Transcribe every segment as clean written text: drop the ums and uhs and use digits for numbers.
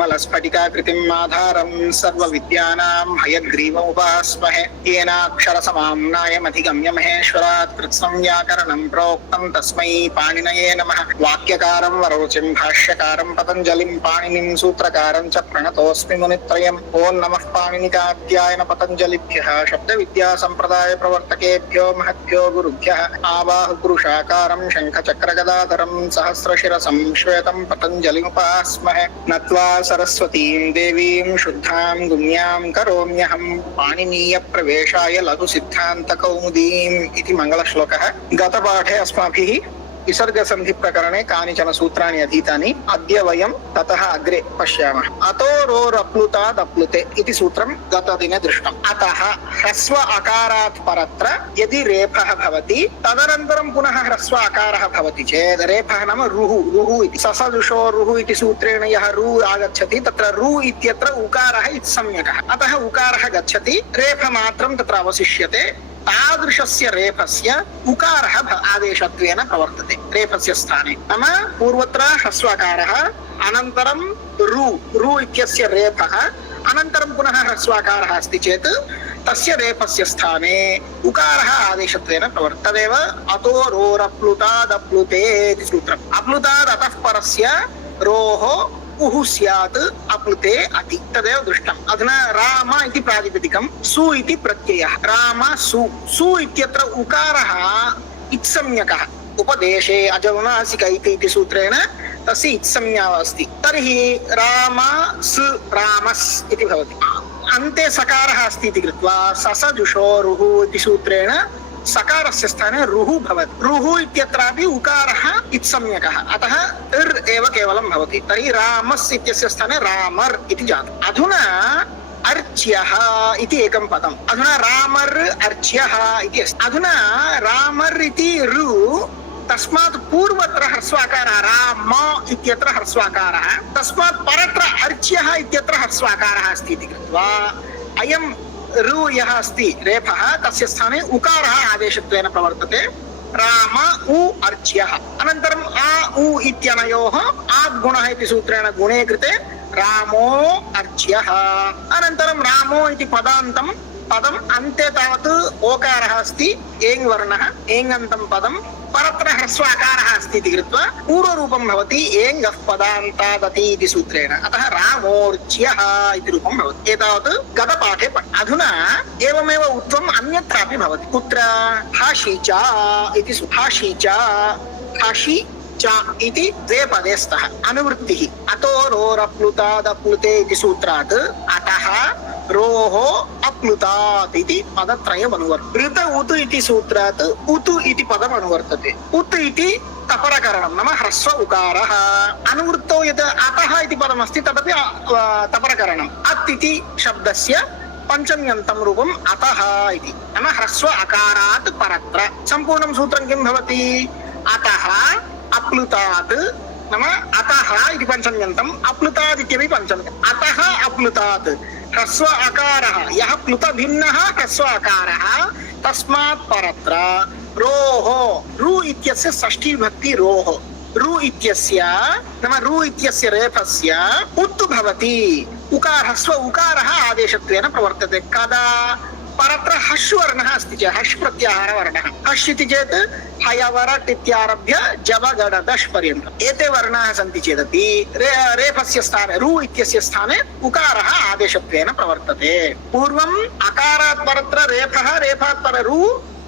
निर्मलस्फटिकाकृतिम् आधारं सर्वविद्यानां हयग्रीवमुपास्महे येनाक्षरसमाम्नायमधिगम्य महेश्वरात् कृत्स्नं व्याकरणं प्रोक्तं तस्मै पाणिनये नमः। वाक्यकारं वरोचिं भाष्यकारं पतञ्जलिं पाणिनिं सूत्रकारं च प्रणतोऽस्मि मुनित्रयम्। ओं नमः पाणिनिकाध्यायन पतञ्जलिभ्यः शब्दविद्या सम्प्रदाय प्रवर्तकेभ्यो महद्भ्यो गुरुभ्यः। आबाहुपुरुषाकारं शङ्खचक्रगदाधरं सहस्रशिरसं श्वेतं पतञ्जलिमुपास्महे। नत्वा सरस्वतीं देवीं शुद्धां गुण्यां करोम्यहं पाणिनीय प्रवेशाय लघु सिद्धान्त कौमुदीम् इति मंगलश्लोकः। गतपाठे अस्माभिः विसर्ग संधि प्रकरणे कानिचन सूत्राणि अधीतानि। अद्य वयं ततः अग्रे पश्यामः। अतो रोरप्लुतादप्लुते इति सूत्रं गतदिने दृष्टम्। अतः ह्रस्व अकारात् परत्र यदि रेफः भवति तदनन्तरं पुनः ह्रस्व अकारः भवति चेत् रेफः नाम रुः इति ससजुषो रुः इति सूत्रेण यः रु आगच्छति तत्र रु इत्यत्र उकारः इत्संज्ञकः। अतः उकारः गच्छति, रेफमात्रं तत्र अवशिष्यते। तादृशस्य रेफस्य उकारः आदेशत्वेन प्रवर्तते रेफस्य स्थाने। नाम पूर्वत्र ह्रस्वकारः अनन्तरं रु इत्यस्य रेफः अनन्तरं पुनः ह्रस्वकारः अस्ति चेत् तस्य रेफस्य स्थाने उकारः आदेशत्वेन प्रवर्तते। तदेव अतो रोरप्लुतादप्लुते इति सूत्रम्। अप्लुताद् अतः परस्य रोः उः स्यात् अप्लुते अति तदेव दृष्टम्। अधुना राम इति प्रातिपदिकं, सु इति प्रत्ययः। राम सु इत्यत्र उकारः इत्संज्ञकः। उपदेशे अजौनासिक इति सूत्रेण तस्य इत्संज्ञा अस्ति। तर्हि रामस् रामस् इति भवति। अन्ते सकारः अस्ति इति कृत्वा ससजुषोरुः इति सूत्रेण सकारस्य स्थाने रुः भवति। रुः इत्यत्रापि उकारः इत्संज्ञकः, अतः इर् एव केवलं भवति। तर्हि रामस् इत्यस्य स्थाने रामर् इति जातम्। अधुना अर्च्यः इति एकं पदम्। अधुना रामर् अर्च्यः इति अस्ति। अधुना रामर् इति रु तस्मात् पूर्वत्र ह्रस्वाकारः राम इत्यत्र ह्रस्वाकारः, तस्मात् परत्र अर्च्यः इत्यत्र ह्रस्वाकारः अस्ति इति कृत्वा अयं रु यः अस्ति रेफः तस्य स्थाने उकारः आदेशत्वेन प्रवर्तते। राम उ अर्च्यः। अनन्तरम् आ उ इत्यनयोः आद्गुणः इति सूत्रेण गुणे कृते रामो अर्च्यः। अनन्तरं रामो इति पदान्तम् अन्ते तावत् ओकारः अस्ति, एङ् वर्णः, एङन्तं पदं परत्र ह्रस्वाकारः अस्ति इति कृत्वा पूर्वरूपं भवति एङ्गः पदान्तादति इति सूत्रेण। अतः रामोर्च्यः इति रूपं भवति। एतावत् गतपाठे अधुना एवमेव उक्तम् अन्यत्रापि भवति। कुत्र? हाशीचा इति हाशीचा हाशी च इति द्वे पदे स्तः। अनुवृत्तिः अतो रोरप्लुतादप्लुते इति सूत्रात् अतः रोः अप्लुतात् इति पदत्रयम् अनुवर्तते। ऋत उत् इति सूत्रात् उत् इति पदम् अनुवर्तते। उत् इति तपरकरणं नाम ह्रस्व उकारः। अनुवृत्तौ यत् अतः इति पदमस्ति तदपि तपरकरणम्। अत् इति शब्दस्य पञ्चम्यन्तं रूपम् अतः इति नाम ह्रस्व अकारात् परत्र। सम्पूर्णं सूत्रं किं भवति? अतः अप्लुतात् नाम अतः इति पञ्चम्यन्तम्, अप्लुतात् इत्यपि पञ्चम्यन्तम्। अतः अप्लुतात् ह्रस्व अकारः यः प्लुत भिन्नः ह्रस्व अकारः तस्मात् परत्र रोः रु इत्यस्य षष्ठी विभक्ति रोः रु इत्यस्य नाम रु इत्यस्य रेफस्य उत् भवति। ह्रस्व उकारः आदेशत्वेन प्रवर्तते। कदा? परत्र हश् वर्णः अस्ति चेत् हश् प्रत्याहार वर्णः। हश् इति चेत् हयवरट् इत्यारभ्य जबगडदश् पर्यन्तम् एते वर्णाः सन्ति चेदपि रेफस्य स्थाने रु इत्यस्य स्थाने उकारः आदेशत्वेन प्रवर्तते। पूर्वम् अकारात् परत्र रेफः, रेफात् पर रु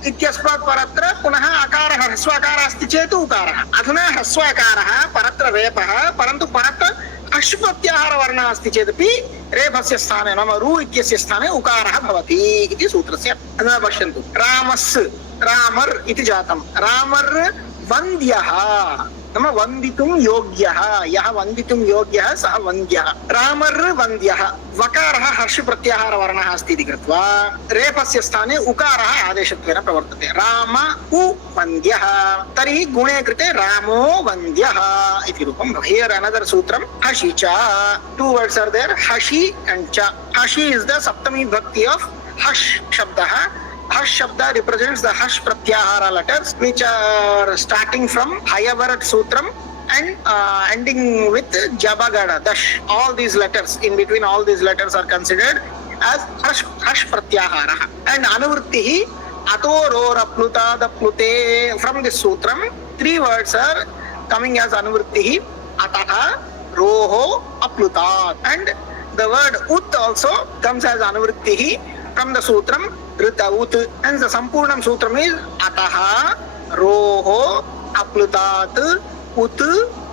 इत्यस्मात् परत्र पुनः अकारः ह्रस्वाकारः अस्ति चेत् उकारः। अधुना ह्रस्वाकारः परत्र रेफः, परन्तु परत्र हश् प्रत्याहार वर्णः अस्ति चेदपि रेफस्य स्थाने नाम रु इत्यस्य स्थाने उकारः भवति इति सूत्रस्य। अधुना पश्यन्तु। रामस् रामर् इति जातं। रामर् वन्द्यः नाम वन्दितुं योग्यः, यः वन्दितुं योग्यः सः वन्द्यः। रामर् वन्द्यः। वकारः हर्ष प्रत्याहार वर्णः अस्ति इति कृत्वा रेफस्य स्थाने उकारः आदेशत्वेन प्रवर्तते। राम उ वन्द्यः। तर्हि गुणे कृते रामो वन्द्यः इति रूपं भवति। हियर् अनदर सूत्रं हशि च। टू वर्ड्स आर देयर, हशि and च. हशि is the saptami bhakti of hush shabdah. Hush Shabda represents the Hush Pratyahara letters which are starting from Hayavarat Sutram and ending with jabagada dash. All these letters, in between all these letters are considered as hash pratyahara. And anuvrittihi ato rora pluta the plute. From this sutram, 3 words are coming as anuvrittihi: ataha, roho, aplutat. And the word ut also comes as anuvrittihi from the sutram rita ut. And the sampurnam sutram is ataha, roho, aplutat, ut,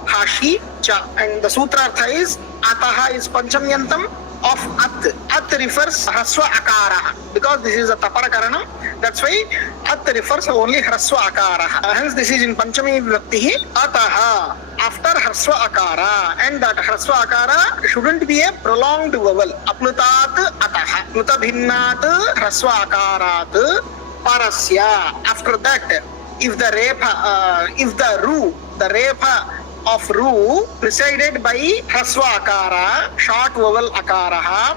hashi, cha. And the sutrartha is ataha is panchamyantam of at. At refers hraswa akara, because this is a tapara karanam. That's why at refers only hraswa akara. Hence this is in panchami vibhakti ataha, after hraswa akara. And that hraswa akara shouldn't be a prolonged vowel. Aplutat ataha, pluta bhinnat hraswa akarat parasya. After that, if the repha, if the repha of ru preceded by hraswa akara, short vowel akaraha,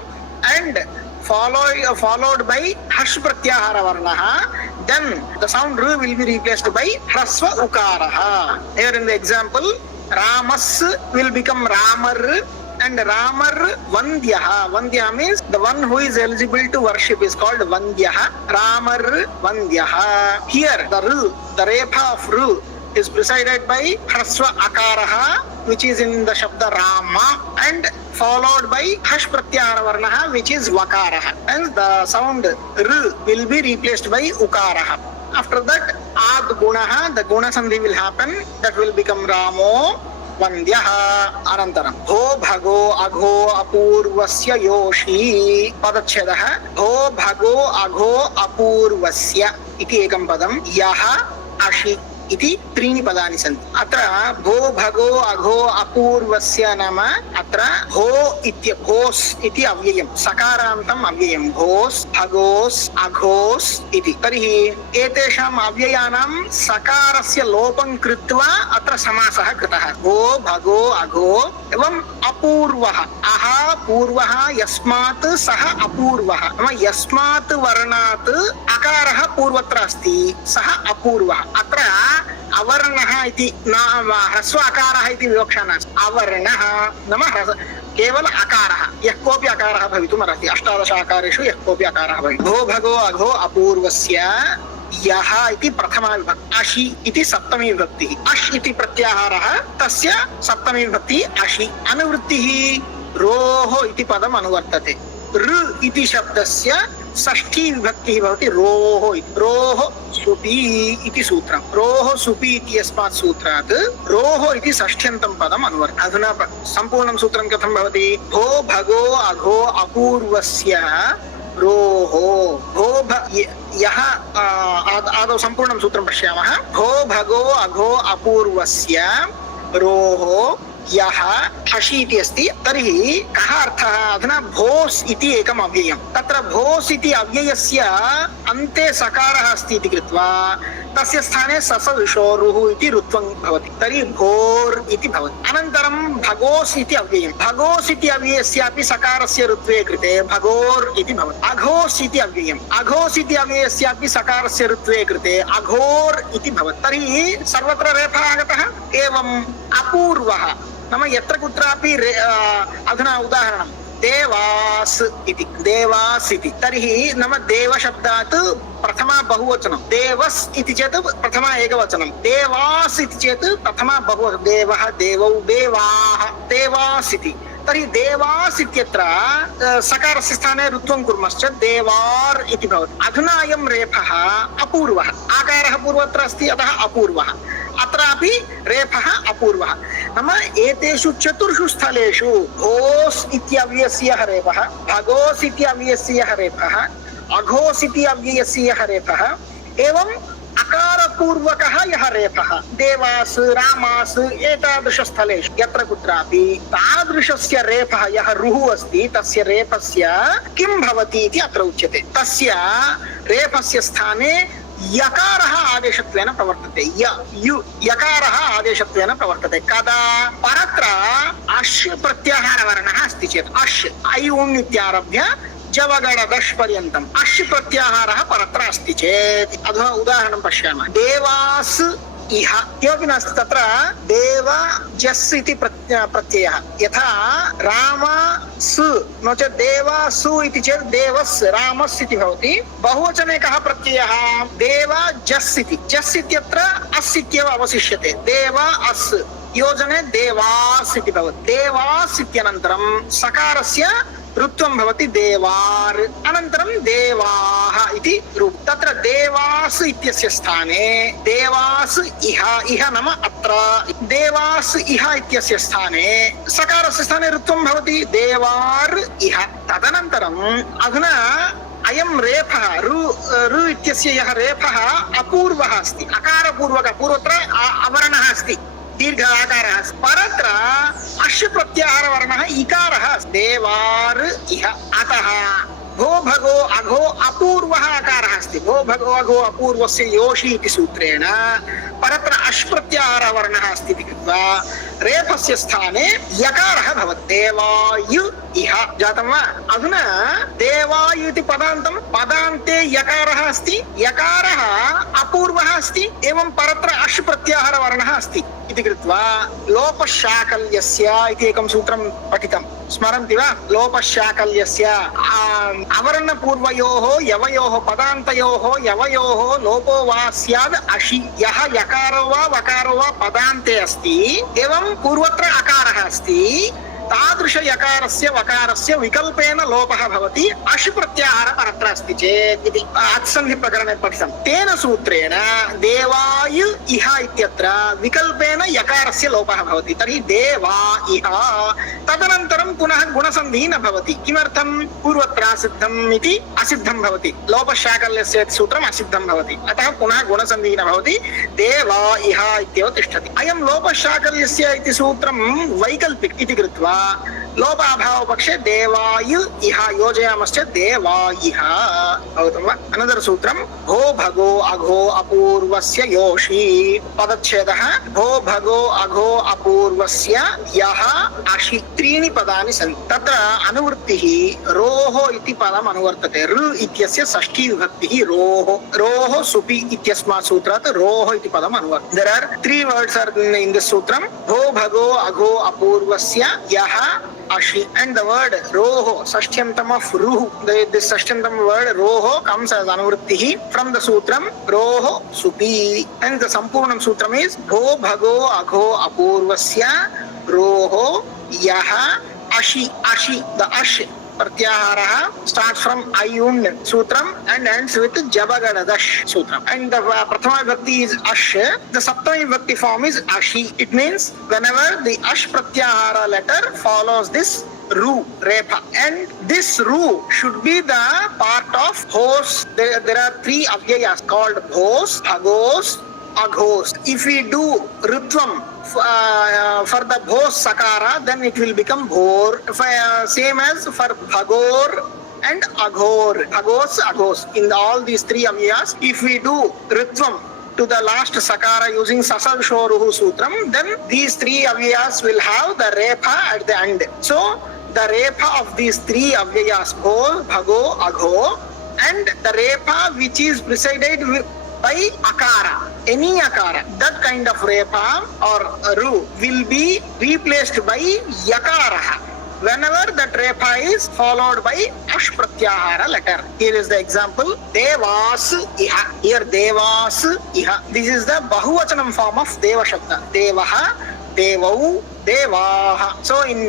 and followed by hash pratyahara varnaha, then the sound ru will be replaced by hraswa ukaraha. Here in the example, ramas will become ramar, and ramar vandyaha. Vandyaha means the one who is eligible to worship is called vandyaha. Ramar vandyaha. Here the repha of ru is preceded by hraswa akaraha, which is in the shabda rama, and followed by hash pratyahara varnaha, which is vakaraha. And the sound r will be replaced by ukaraha. After that, ad gunaha, the guna sandhi will happen. That will become ramo vandyaha. Anantaram bho bhago agho apurvasya yoshi padachhedaha. Bho bhago agho apurvasya iti ekam padam. Yaha ashi इति त्रीणि पदानि सन्ति. अत्र भो भगो अघो अपूर्वस्य नाम अत्र भो इत्य भोस् इति अव्ययम्, सकारान्तम् अव्ययम्. भोस्, भगोस्, अघोस् इति. तर्हि एतेषाम् अव्ययानां सकारस्य लोपं कृत्वा अत्र समासः कृतः. भो भगो अघो एवम् अपूर्वः. अह पूर्वः यस्मात् सः अपूर्वः. नाम यस्मात् वर्णात् अकारः पूर्वत्र अस्ति, सः अपूर्वः. अत्र अवर्णः इति नाम ह्रस्व अकारः इति विवक्षा नास्ति. अवर्णः नाम केवल अकारः. यः कोऽपि अकारः भवितुमर्हति. 18 अकारेषु यः कोऽपि अकारः भवितुम्. भो भगो अघो अपूर्वस्य यः इति प्रथमा विभक्ति. अशि इति सप्तमी विभक्तिः. अश् इति प्रत्याहारः, तस्य सप्तमी विभक्तिः अशि. अनुवृत्तिः रोः इति पदम् अनुवर्तते. ऋ इति शब्दस्य षष्ठी विभक्तिः भवति रोः. रोः सुपी इति सूत्रम्. रोः सुपी इत्यस्मात् सूत्रात् रोः इति षष्ठ्यन्तं पदम् अनुवर्तते. अधुना सम्पूर्णं सूत्रं कथं भवति? भो भगो अघो अपूर्वस्य रोः. भो यः आदौ सम्पूर्णं सूत्रं पश्यामः. भो भगो अघो अपूर्वस्य रोः यः हषि इति अस्ति. तर्हि कः अर्थः? अधुना भोस् इति एकम् अव्ययम्. तत्र भोस् इति अव्ययस्य अन्ते सकारः अस्ति इति कृत्वा तस्य स्थाने ससविषोरुः इति ऋत्वं भवति. तर्हि भोर् इति भवति. अनन्तरं भगोस् इति अव्ययम्. भगोस् इति अव्ययस्यापि सकारस्य ऋत्वे कृते भगोर् इति भवति. अघोस् इति अव्ययम्. अघोस् इति अव्ययस्यापि सकारस्य ऋत्वे कृते अघोर् इति भवति. तर्हि सर्वत्र रेफः आगतः. एवम् अपूर्वः नाम यत्र कुत्रापि अधुना उदाहरणं देवास् इति. देवास् इति तर्हि नाम देवशब्दात् प्रथमा बहुवचनं. देवस् इति चेत् प्रथमा एकवचनं. देवास् इति चेत् प्रथमा बहुवचनं. देवः, देवौ, देवाः, देवास् इति. तर्हि देवास् इत्यत्र सकारस्य स्थाने ऋत्वं कुर्मश्चेत् देवार् इति भवति. अधुना अयं रेफः अपूर्वः. आकारः पूर्वत्र अस्ति, अतः अपूर्वः. अत्रापि रेफः अपूर्वः. नाम एतेषु 4 स्थलेषु भोस् इत्यव्ययस्य रेफः, भगोस् इत्यव्ययस्य रेफः, अघोस् इति अव्ययस्य रेफः, एवं अकारपूर्वकः यः रेफः देवास्, रामास् एतादृशस्थलेषु यत्र कुत्रापि तादृशस्य रेफः यः रुः अस्ति, तस्य रेफस्य किं भवति इति अत्र उच्यते. तस्य रेफस्य स्थाने यकारः आदेशत्वेन प्रवर्तते. यकारः आदेशत्वेन प्रवर्तते. कदा? परत्र अश् प्रत्याहारवर्णः अस्ति चेत्. अश् ऐउन् इत्यारभ्य जवगडदश् पर्यन्तम् अश् प्रत्याहारः परत्र अस्ति चेत्. अधुना उदाहरणं पश्यामः. देवास् इह किमपि नास्ति तत्र देव जस् इति प्रत्ययः यथा राम सु नो चेत् देव सु इति चेत् देवस् रामस् इति भवति बहुवचने कः प्रत्ययः देव जस् इति जस् इत्यत्र अस् इत्येव अवशिष्यते देव अस् योजने देवास् इति भवति देवास् इत्यनन्तरं सकारस्य ऋत्वं भवति देवार् अनन्तरं देवाः इति रूपं तत्र देवास् इत्यस्य स्थाने देवास् इह इह नाम अत्र देवास् इह इत्यस्य स्थाने सकारस्य स्थाने ऋत्वं भवति देवार् इह तदनन्तरम् अधुना अयं रेफः रु इत्यस्य यः रेफः अपूर्वः अस्ति अकारपूर्वकः पूर्वत्र अवर्णः अस्ति दीर्घ आकारः परत्र अश् प्रत्याहार वर्णः इकारः देवार् इह अतः भो भगो अघो अपूर्वः आकारः अस्ति भो भगो अघो अपूर्वस्य योषि इति सूत्रेण परत्र अश् प्रत्याहार वर्णः अस्ति इति कृत्वा रेफस्य स्थाने यकारः भवति देवायु इह जातं वा अधुना देवायु इति पदान्तं पदान्ते यकारः अस्ति यकारः अपूर्वः अस्ति एवं परत्र अश् प्रत्याहार वर्णः अस्ति इति कृत्वा लोपशाकल्यस्य इति एकं सूत्रं पठितं स्मरन्ति वा लोपशाकल्यस्य अवर्णपूर्वयोः यवयोः पदान्तयोः यवयोः लोपो वा स्याद् अशि यः यकारो वा वकारो वा पदान्ते अस्ति एवं पूर्वत्र अकारः अस्ति तादृश यकारस्य वकारस्य विकल्पेन लोपः भवति अश् प्रत्याहार परत्र अस्ति चेत् इति अत्सन्धि प्रकरणे पठितं तेन सूत्रेण देवायु इह इत्यत्र विकल्पेन यकारस्य लोपः भवति तर्हि देवा इह तदनन्तरं पुनः गुणसन्धिः न भवति किमर्थं पूर्वत्र असिद्धम् इति असिद्धं भवति लोपशाकल्यस्य सूत्रम् असिद्धं भवति अतः पुनः गुणसन्धिः न भवति देवा इह इत्येव तिष्ठति अयं लोपशाकल्यस्य इति सूत्रं वैकल्पिक इति कृत्वा लोपाभाव पक्षे देवायु इह योजयामश्चेत् देवा इह भवतं वा अनन्तरं सूत्रं भो भगो अघो अपूर्वस्य योषि पदच्छेदः भो भगो अघो अपूर्वस्य यः अशि त्रीणि पदानि सन्ति तत्र अनुवृत्तिः रोः इति पदम् अनुवर्तते ऋ इत्यस्य षष्ठी विभक्तिः रोः रोः सुपि इत्यस्मात् सूत्रात् रोः इति पदम् अनुवर्तते there are three words are in this sutram भो भगो अघो अपूर्वस्य यः ashi and the word roho sashtyantam of ruhu this sashtyantam word roho comes as anuvrittihi from the sutram roho supi and the sampurnam sutram is bho bhago agho apurvasya roho yaha ashi ashi the ash pratyahara starts from ayun sutram and ends with jabagadadash sutram and the prathama vibhakti is ash the saptami vibhakti form is ashi it means whenever the ash pratyahara letter follows this ru repa and this ru should be the part of hos there are three avyayas called bhos bhagos aghos if we do ritvam for the bhos sakara then it will become bhor same as for bhagor and aghor bhagos aghos in all these three avyayas if we do ritvam to the last sakara using sasavshoruhu sutram then these three avyayas will have the repa at the end so the repa of these three avyayas bho bhago agho and the repa which is preceded by akara any akara that kind of repa or ru will be replaced by yakara whenever that repa is followed by ash pratyahara letter here is the example devas iha here devas iha this is the bahuvachanam form of deva shabda devaha devau devaha so in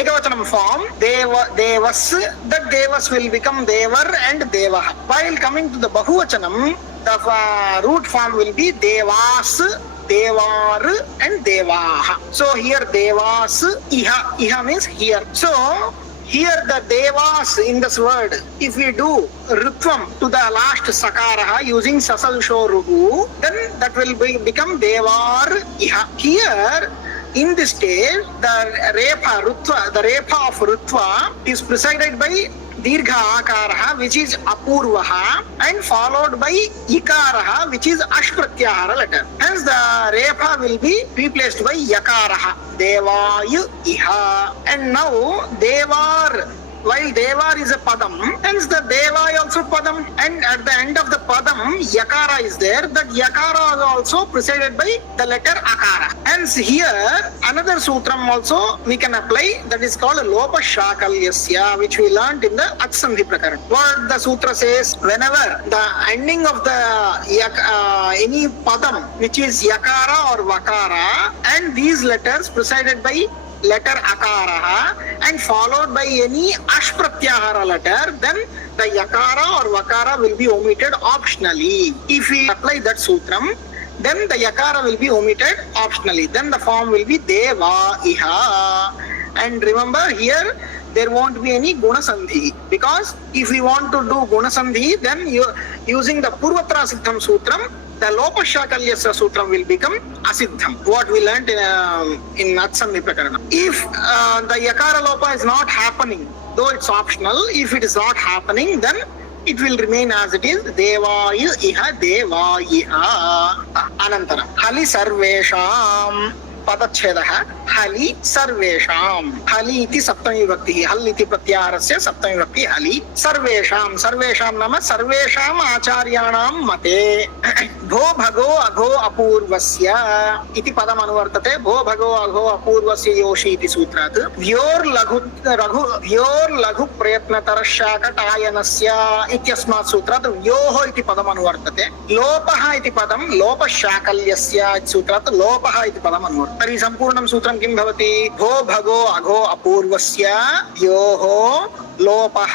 ekavachanam form devas that devas will become devar and devaha while coming to the bahuvachanam the root form will be devas devar and devaha so here devas iha means here so here the devas in this word if we do ritvam to the last sakara using sasalshoruhu then that will become devar iha here in this stage the repa rutva the repa of rutva is preceded by dirgha akara which is apurvaha and followed by ikara which is ash pratyahara letter hence the repa will be replaced by yakara devayu iha and now devar while devar is a padam, hence the deva is also padam, and at the end of the padam yakara is there. That yakara is also preceded by the letter akara. Hence here another sutram also we can apply, that is called lopa shakalyasya, which we learned in the atsandhi prakaran. What the sutra says, whenever the ending of the any padam which is yakara or vakara and these letters preceded by letter akara and followed by any ash pratyahara letter, then the yakara or vakara will be omitted optionally. If we apply that sutram, then the yakara will be omitted optionally. Then the form will be deva iha. And remember here there won't be any guna sandhi, because if we want to do guna sandhi, then using the purvatra siddham sutram, the lopa shakalyasya sutram will become asiddham, what we learnt in atsandhi prakarana. If the yakara lopa is not happening, though it's optional, if it is not happening, then it will remain as it is, devaya iha devaiha. Anantara hali sarvesham पदच्छेदः हलि सर्वेषां. हलि इति सप्तमी विभक्ति, हल् इति प्रत्याहारस्य सप्तमी विभक्ति हलि. सर्वेषां, सर्वेषां नाम सर्वेषाम् आचार्याणां मते भो भगो अघो अपूर्वस्य इति पदम् अनुवर्तते. भो भगो अघो अपूर्वस्य योषि इति सूत्रात् व्योर्लघु प्रयत्नतरशाकटायनस्य इत्यस्मात् सूत्रात् व्योः इति पदम् अनुवर्तते. लोपः इति पदं लोपशाकल्यस्य इति सूत्रात् लोपः इति पदम् अनुवर्तते. तर्हि सम्पूर्णं सूत्रं किं भवति? भो भगो अघो अपूर्वस्य योः लोपः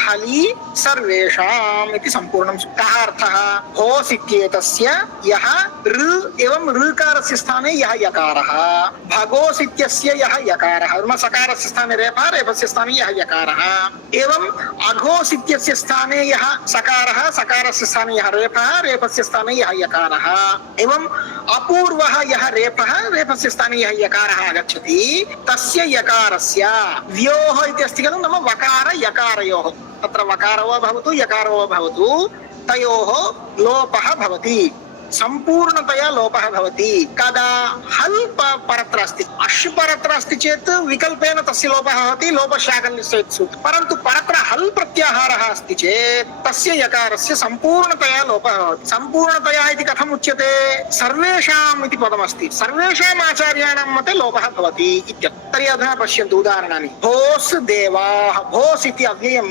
हलि सर्वेषाम् इति सम्पूर्णं. कः अर्थः? होस् इत्येतस्य यः ऋ एवं ऋकारस्य स्थाने यः यकारः, भगोस् इत्यस्य यः यकारः, सकारस्य स्थाने रेफः, रेफस्य स्थाने यः यकारः, एवं अघोस् इत्यस्य स्थाने यः सकारः, सकारस्य स्थाने यः रेफः, रेफस्य स्थाने यः यकारः, एवं अपूर्वः यः रेफः, रेफस्य स्थाने यः यकारः आगच्छति, तस्य यकारस्य व्योः इति अस्ति खलु, नाम वकार यकारयोः, तत्र वकारो वा भवतु यकारो वा भवतु, तयोः लोपः भवति, संपूर्णतया लोपः भवति. कदा? हल् परत्र अस्ति. अश् परत्र अस्ति चेत् विकल्पेन तस्य लोपः भवति, लोपशाकल्यस्य सूत्रं. परन्तु परत्र हल् प्रत्याहारः अस्ति चेत् तस्य यकारस्य संपूर्णतया लोपः भवति. संपूर्णतया इति कथम् उच्यते? सर्वेषाम् इति पदमस्ति, सर्वेषाम् आचार्याणां मते लोपः भवति इत्यर्थः. तर्हि अधुना पश्यन्तु उदाहरणानि. भोस् देवाः, भोस् इति अव्ययं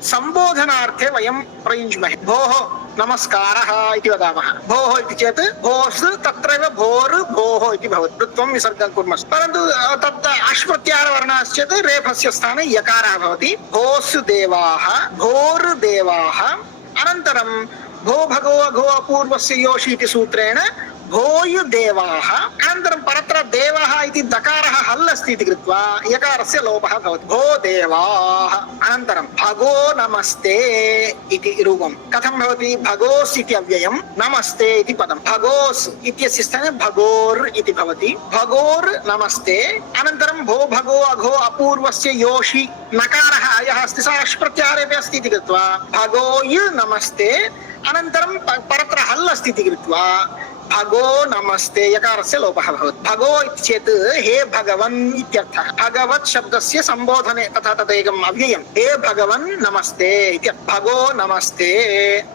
सम्बोधनार्थे वयं प्रयुञ्ज्महे. भोः नमस्कारः इति वदामः. भोः इति चेत् भोस् तत्रैव भोर् भोः इति भवति, ऋत्वं विसर्गं कुर्मः. परन्तु तत् अश् प्रत्याहारवर्णश्चेत् रेफस्य स्थाने यकारः भवति. भोस् देवाः, भोर् देवाः. अनन्तरं भो भगो अघो अपूर्वस्य योषि इति सूत्रेण भोयु देवाः. अनन्तरं परत्र देवः इति दकारः हल् अस्ति इति कृत्वा यकारस्य लोपः भवति, भो देवाः. अनन्तरं भगो नमस्ते इति रूपं कथं भवति? भगोस् इति अव्ययं, नमस्ते इति पदं, भगोस् इत्यस्य स्थाने भगोर् इति भवति, भगोर् नमस्ते. अनन्तरं भो भगो अघो अपूर्वस्य योषि नकारः यः अस्ति सः अश् प्रत्याहारे अस्ति इति कृत्वा भगोयु नमस्ते. अनन्तरं परत्र हल् अस्ति इति कृत्वा भगो नमस्ते यकारस्य लोपः भवति. भगो इति चेत् हे भगवन् इत्यर्थः. भगवत् शब्दस्य सम्बोधने तथा तदेकम् अव्ययं, हे भगवन् नमस्ते इति. भगो नमस्ते.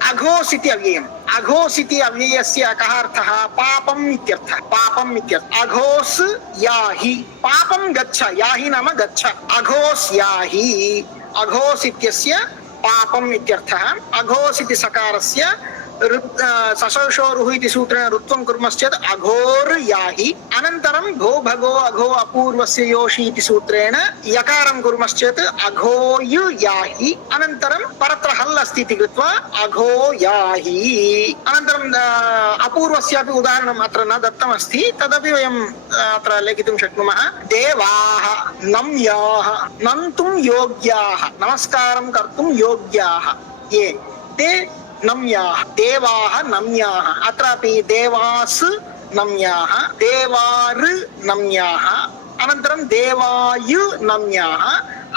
अघोस् इति अव्ययम्, अघोस् इति अव्ययस्य कः अर्थः? पापम् इत्यर्थः, पापम् इत्यर्थः. अघोस् याहि, पापं गच्छ, याहि नाम गच्छ, अघोस् याहि. अघोस् इत्यस्य पापम् इत्यर्थः. अघोस् इति सकारस्य सशोरुः इति सूत्रेण ऋत्वं कुर्मश्चेत् अघोर् याहि. अनन्तरं भो भगो अघो अपूर्वस्य योषि इति सूत्रेण यकारं कुर्मश्चेत् अघोयु याहि. अनन्तरं परत्र हल् अस्ति इति कृत्वा अघो याहि. अनन्तरं अपूर्वस्यापि उदाहरणम् अत्र न दत्तमस्ति, तदपि वयम् अत्र लेखितुं शक्नुमः. देवाः नम्याः, नन्तुं योग्याः, नमस्कारं कर्तुं योग्याः ये, ते नम्याः. देवाः नम्याः. अत्रापि देवास् नम्याः, देवार् नम्याः. अनन्तरं देवायु नम्याः.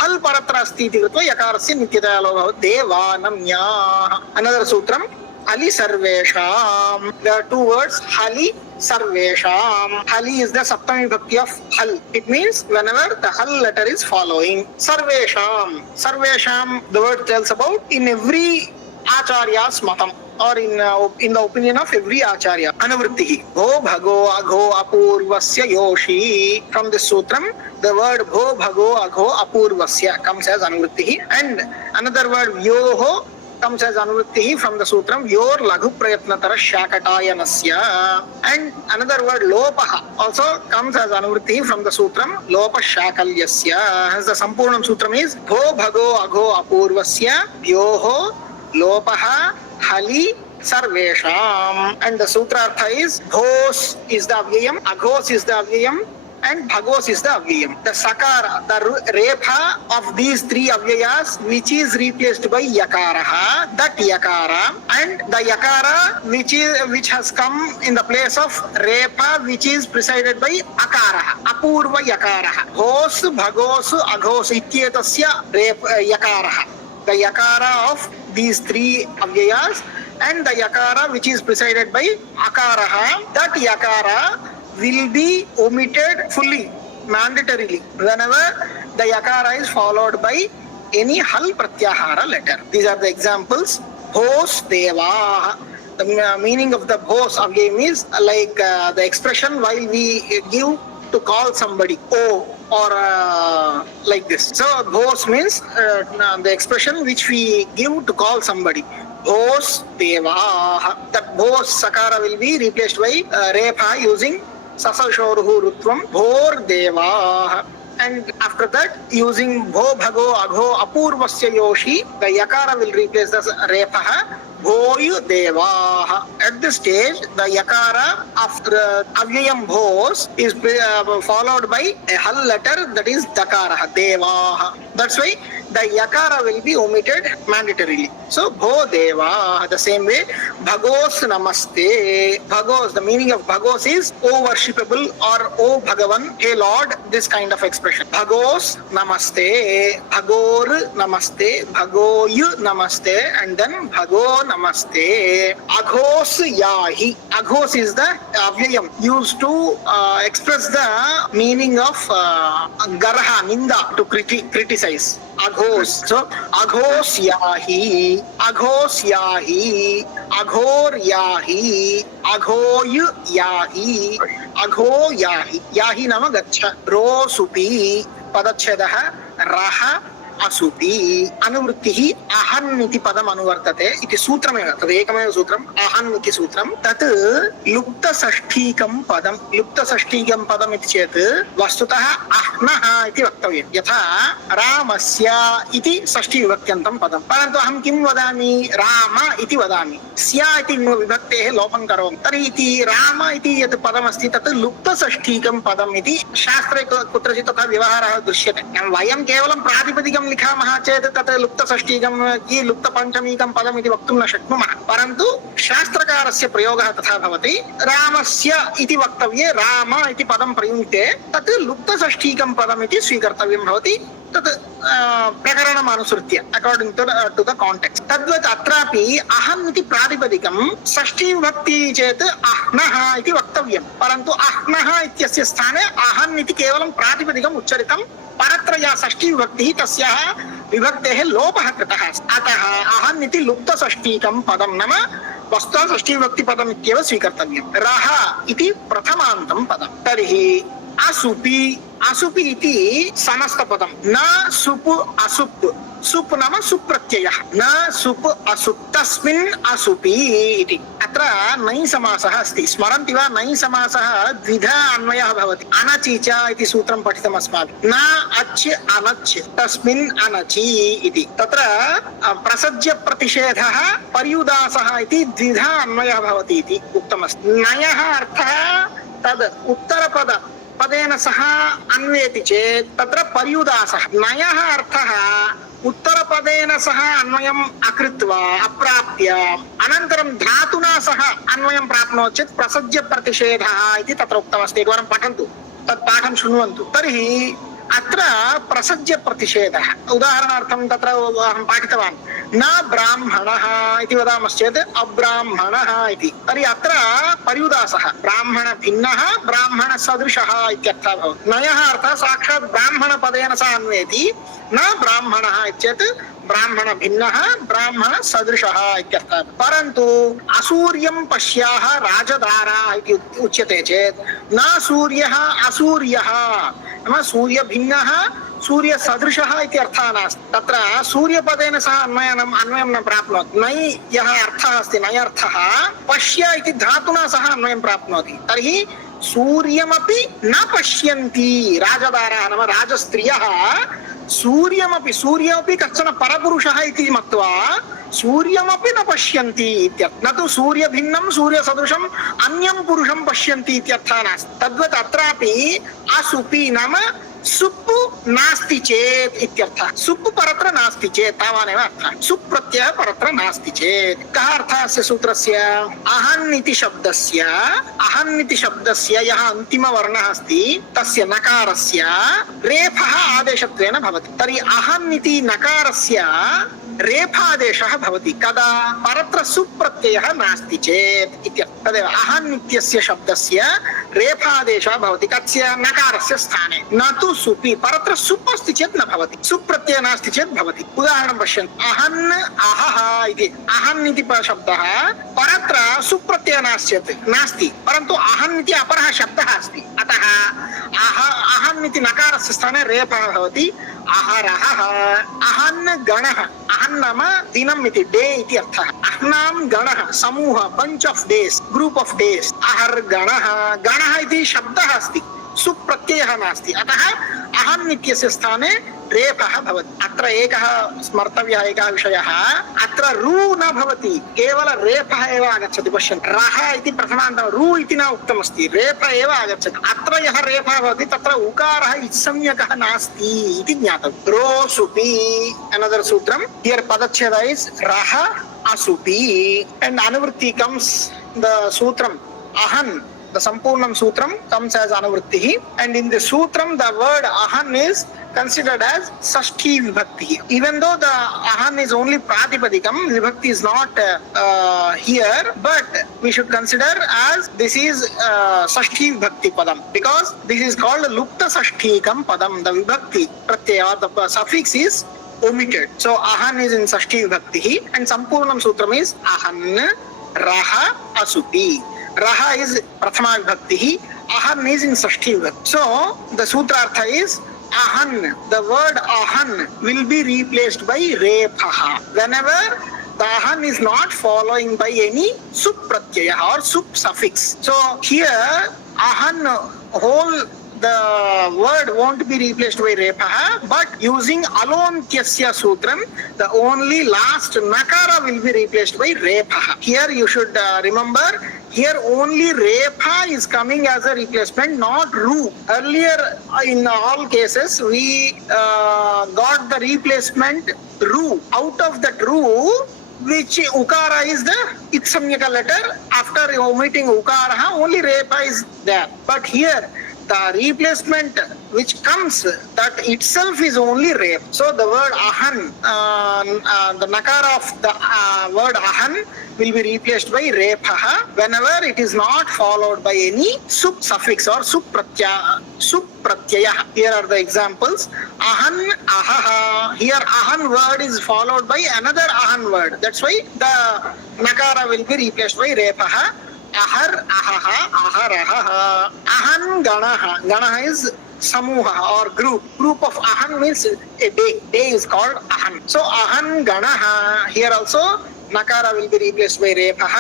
हल् परत्र अस्ति इति कृत्वा यकारस्य नित्यतया लोपः भवति, देवा नम्याः. अनन्तरं सूत्रं hali sarvesham. There are two words, hali sarvesham. Hali is the saptami vibhakti of hal. It means whenever the hal letter is following. Sarvesham. Sarvesham, the word tells about in every acharya's matam, or in the opinion of every acharya. Anuvrittihi. Bho bhago agho apurvasya yoshi. From this sutram, the word bho bhago agho apurvasya comes as anuvrittihi, and another word yoho comes as anuvrittihi from the sutram yor laghu prayatnatara shakatayanasya, and another word lopaha also comes as anuvrittihi from the sutram lopa shakalyasya. As the sampurnam sutram is bho bhago agho apurvasya yoho lopaha hali sarvesham, and the sutrartha is bhos is the avyayam, aghos is the avyayam, and bhagos is the avyayam. The sakara, the repha of these three avyayas, which is replaced by yakaraha, that yakara, and the yakara which has come in the place of repha, which is presided by akaraha, apurva yakaraha. Bhos bhagos aghos ityetasya yakaraha. The yakara of these three avyayas and the yakara which is presided by akaraha, that yakara will be omitted fully, mandatorily, whenever the yakara is followed by any hal pratyahara letter. These are the examples. Bhos deva. The meaning of the bhos avyayam is like the expression while we give to call somebody, oh, or like this. So bhos means the expression which we give to call somebody. Bhos deva. That bhos sakara will be replaced by repha using sasashoruhu rutvam bhor deva, and after that using bho bhago agho apurvasya yoshi, the yakara will replace the repha bhoyu deva. At this stage the yakara after avyayam bhos is followed by a hal letter, that is dakara deva. That's why the yakara will be omitted mandatorily. So bho deva. The same way bhagos namaste. Bhagos, the meaning of bhagos is o worshipable or o bhagavan, hey lord, this kind of expression. Bhagos namaste, bhagor namaste, bhagoyu namaste, and then bhago namaste. Aghos yahi. Aghos is the avyayam used to express the meaning of garha, ninda, to criticize. Aghos. So aghos yahi, aghos yahi, aghor yahi, aghoyu yahi, agho yahi. Yahi nama gaccha. Ro supi padachhedah raha असुपि. अनुवृत्तिः अहन् इति पदम् अनुवर्तते इति सूत्रमेव, तदेकमेव सूत्रम्, अहन् इति सूत्रम्. तत् लुप्तषष्ठीकं पदम्. लुप्तषष्ठीकं पदम् इति चेत् वस्तुतः अह्नः इति वक्तव्यम्. यथा रामस्य इति षष्ठीविभक्त्यन्तं पदम्, परन्तु अहं किं वदामि, राम इति वदामि, स्या इति विभक्तेः लोपं करोमि. तर्हि इति राम इति यत् पदमस्ति तत् लुप्तषष्ठीकं पदम् इति शास्त्रे कुत्रचित् तथा व्यवहारः दृश्यते. वयं केवलं प्रातिपदिकं लिखामः चेत् तत् लुप्तषष्ठीकं कि लुप्तपञ्चमीकं पदम् इति वक्तुं न शक्नुमः. परन्तु शास्त्रकारस्य प्रयोगः तथा भवति. रामस्य इति वक्तव्ये राम इति पदं प्रयुङ्क्ते तत् लुप्तषष्ठीकं पदम् इति स्वीकर्तव्यं भवति. तत् प्रकरणम् अनुसृत्य अकार्डिंग टू द कांटेक्स्ट. तद्वत् अत्रापि अहम् इति प्रातिपदिकं षष्ठी विभक्ति चेत् अह्नः इति वक्तव्यं. परन्तु अह्नः इत्यस्य स्थाने अहन् इति केवलं प्रातिपदिकम् उच्चरितं. परत्र या षष्ठी विभक्तिः तस्याः विभक्तेः लोपः कृतः. अतः अहन् इति लुप्तषष्ठीकं पदं नाम वस्तुतः षष्ठी विभक्ति पदम् इत्येव स्वीकर्तव्यं. रः इति प्रथमान्तं पदं. तर्हि असुपि. असुपि इति समस्तपदं. न सुप् असुप्. सुप् नाम सुप्रत्ययः. न सुप् असुप्. तस्मिन् असुपि इति. अत्र नै समासः अस्ति. स्मरन्ति वा? नै समासः द्विधा अन्वयः भवति. अनचि च इति सूत्रं पठितम् अस्माभिः. न अच् अनच्. तस्मिन् अनचि इति. तत्र प्रसज्य प्रतिषेधः पर्युदासः इति द्विधा अन्वयः भवति इति उक्तमस्ति. नयः अर्थः तद् उत्तरपद पदेन सह अन्वेति चेत् तत्र पर्युदासः. नयः अर्थः उत्तरपदेन सह अन्वयम् अकृत्वा अप्राप्य अनन्तरं धातुना सह अन्वयं प्राप्नोति चेत् प्रसज्य प्रतिषेधः इति तत्र उक्तमस्ति. एकवारं पठन्तु, तत् पाठं शृण्वन्तु. तर्हि अत्र प्रसज्य प्रतिषेधः उदाहरणार्थं तत्र अहं पाठितवान् न ब्राह्मणः इति वदामश्चेत् अब्राह्मणः इति तर्हि अत्र पर्युदासः ब्राह्मण भिन्नः ब्राह्मण सदृशः इत्यर्थः भवति नयः अर्थः साक्षात् ब्राह्मणपदेन सह अन्वयति न ब्राह्मणः इत्येत् ब्राह्मण भिन्नः ब्राह्मण सदृशः इत्यर्थः परन्तु असूर्यं पश्याः राजदाराः इति उच्यते चेत् न सूर्यः असूर्यः नाम सूर्य भिन्नः सूर्य सदृशः इति अर्थः नास्ति तत्र सूर्यपदेन सह अन्वयं न प्राप्नोति नै यः अर्थः अस्ति नै अर्थः पश्य इति धातुना सह अन्वयं प्राप्नोति तर्हि सूर्यमपि न पश्यन्ति राजदाराः नाम राजस्त्रियः सूर्यमपि सूर्यमपि कश्चन परपुरुषः इति मत्वा सूर्यमपि न पश्यन्ति इत्यर्थः न तु सूर्यभिन्नं सूर्यसदृशम् अन्यं पुरुषं पश्यन्ति इत्यर्थः नास्ति तद्वत् अत्रापि असुपि नाम सुप्पु नास्ति चेत् इत्यर्थः सुप्पु परत्र नास्ति चेत् तावानेव अर्थः सुप् प्रत्ययः परत्र नास्ति चेत् कः अर्थः अस्य सूत्रस्य अहन् इति शब्दस्य यः अन्तिमवर्णः अस्ति तस्य नकारस्य रेफः आदेशत्वेन भवति तर्हि अहन् इति नकारस्य रेफादेशः भवति कदा परत्र सुप्रत्ययः नास्ति चेत् इत्यर्थः तदेव अहन् इत्यस्य शब्दस्य रेफादेशः भवति कस्य नकारस्य स्थाने न तु सुपि परत्र सुप् अस्ति चेत् न भवति सुप्रत्ययः नास्ति चेत् भवति उदाहरणं पश्यन्तु अहन् अहः इति अहन् इति शब्दः परत्र सुप्रत्ययः नास्ति परन्तु अहन् इति अपरः शब्दः अस्ति अतः अहन् इति नकारस्य स्थाने रेफः भवति अहरः अहन् गणः अहन् नाम दिनम् इति डे इति अर्थः अह्नां गणः समूह bunch of days group of days अहर् गणः इति शब्दः अस्ति सुप्रत्ययः नास्ति अतः अहन् इत्यस्य स्थाने रेफः भवति अत्र एकः स्मर्तव्यः एकः विषयः अत्र रू न भवति केवल रेफः एव आगच्छति पश्यन्तु रः इति प्रथमान्तं रू इति न उक्तमस्ति रेफः एव आगच्छति अत्र यः रेफः भवति तत्र उकारः इत्संज्ञकः नास्ति इति ज्ञातव्यं रो सुपि अनदर सूत्रं हियर पदच्छेद इज रः असुपि and anuvritti comes the sutram ahan the sampurnam sutram comes as anuvritti and in the sutram the word ahan is considered as sashti vibhakti even though the ahan is only pratipadikam vibhakti is not here but we should consider as this is sashti vibhakti padam because this is called lupta sashtikam padam the vibhakti pratyaya the suffix is omitted so ahan is in sashti vibhakti and sampurnam sutram is ahan raha asupi raha is prathama vibhakti ahan is in sashti vibhakti so the sutrartha is ahan the word ahan will be replaced by rephah whenever the ahan is not following by any sup pratyaya or sup suffix so here ahan whole the word won't be replaced by repah but using alontyasya sutram the only last nakara will be replaced by repah here you should remember here only repha is coming as a replacement not ru earlier in all cases we got the replacement ru out of that ru which ukara is the itsamyaka letter after omitting ukara only repha is there but here the replacement which comes that itself is only rep so the word ahan the nakara of the word ahan will be replaced by repah whenever it is not followed by any sup suffix or sup pratyaya here are the examples ahan ahaha here ahan word is followed by another ahan word that's why the nakara will be replaced by repah ahar ahaha aharaha ahan ganaha is samuha or group of ahan means a day is called ahan so ahan ganaha here also nakara will be replaced by repah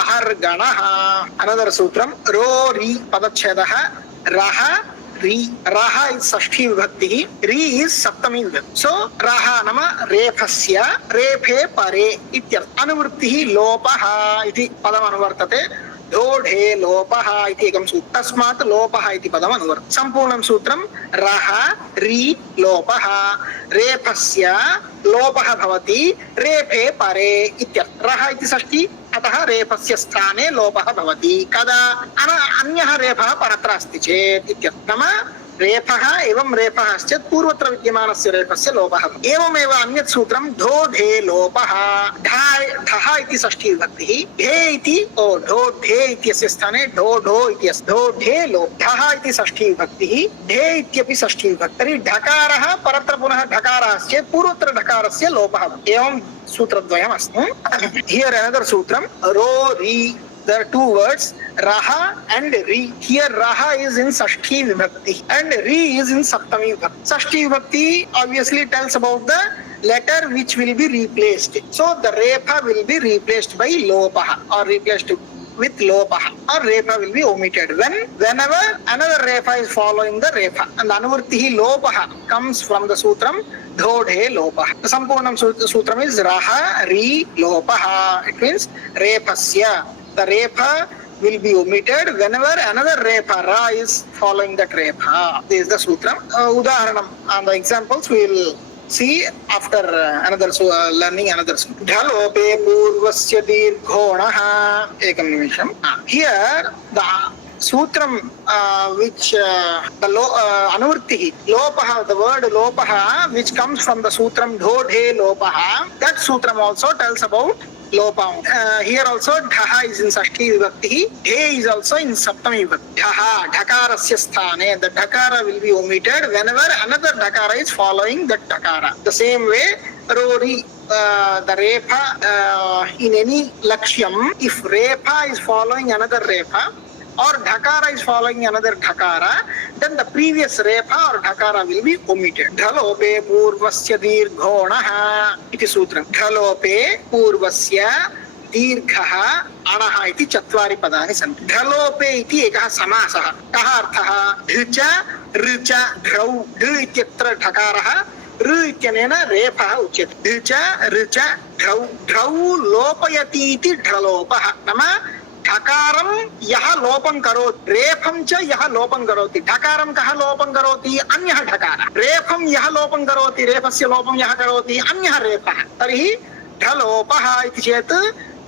ahar ganaha another sutram ro ri padachhedah raha ri raha is Shashthi vibhakti ri is saptami vibhakti so raha nama rephasya rephe pare ityarth anuvrittihi lopah iti padam anuvartate दोढे लोपः इति एकं सूत्रं तस्मात् लोपः इति पदम् अनुवर्तते सम्पूर्णं सूत्रं रः रि लोपः रेफस्य लोपः भवति रेफे परे इत्यर्थः रः इति षष्ठी अतः रेफस्य स्थाने लोपः भवति कदा अन्यः रेफः परत्र अस्ति चेत् इत्यर्थः नाम रेफः एवं रेफः चेत् पूर्वत्र विद्यमानस्य रेफस्य लोपः। एवमेव अन्यत् सूत्रं ढो ढे लोपः। ढः इति षष्ठी विभक्तिः, ढे इति ढो ढे इत्यस्य स्थाने ढो ढो इति अस्ति। ढो ढे लोप। ढः इति षष्ठी विभक्तिः, ढे इत्यपि षष्ठी विभक्तिः। तर्हि ढकारः परत्र पुनः ढकारः चेत् पूर्वत्र ढकारस्य लोपः। एवं सूत्रद्वयम् अस्ति। हियर् अनदर सूत्रं रो री. There are two words, raha and ri. Here raha is in sashti vibhakti and ri is in saptami vibhakti. Sashti vibhakti obviously tells about the letter which will be replaced. So the repa will be replaced by lopaha or replaced with lopaha, or repa will be omitted whenever another repa is following the repa. And anuvrittihi lopaha comes from the sutram dhodhe lopaha. The sampurnam sutram is raha ri lopaha. It means repasya. The repa will be omitted whenever another repa ra is following that repa. This is the sutra. Udaharanam on the examples we will see after learning another sutra. Dhalope purvasya dirghonaha. Ekam nimisham. Here the sutram which the anurtihi lopaha, the word lopaha which comes from the sutram dhodhe lopaha, that sutram also tells about lopa. Here also dhaha is in sashti vibhakti, dhe is also in saptami vibhakti. Dhaha, dhakarasya sthane, the dhakara will be omitted whenever another dhakara is following that dhakara. The same way rori, the repa in any lakshyam, if repa is following another repa or dhakara is following another dhakara, then the previous repa or dhakara will be omitted. Dhalope purvasya dirghonaha iti sutram. Dhalope purvasya dirghaha anaha iti chatvari padani santi. Dhalope iti ekah samasah. Kah arthah? Dhcha rcha dhrau. Dh ityatra dhakaraha, ru ityanena repah uchyate. Dhcha rcha dhrau. Dhrau lopayati iti dhralopaha. Nama ढकारं यः लोपं करोति, रेफं च यः लोपं करोति. ढकारं कः लोपं करोति? अन्यः ढकारः. रेफं यः लोपं करोति, रेफस्य लोपं यः करोति, अन्यः रेफः. तर्हि ढलोपः इति चेत्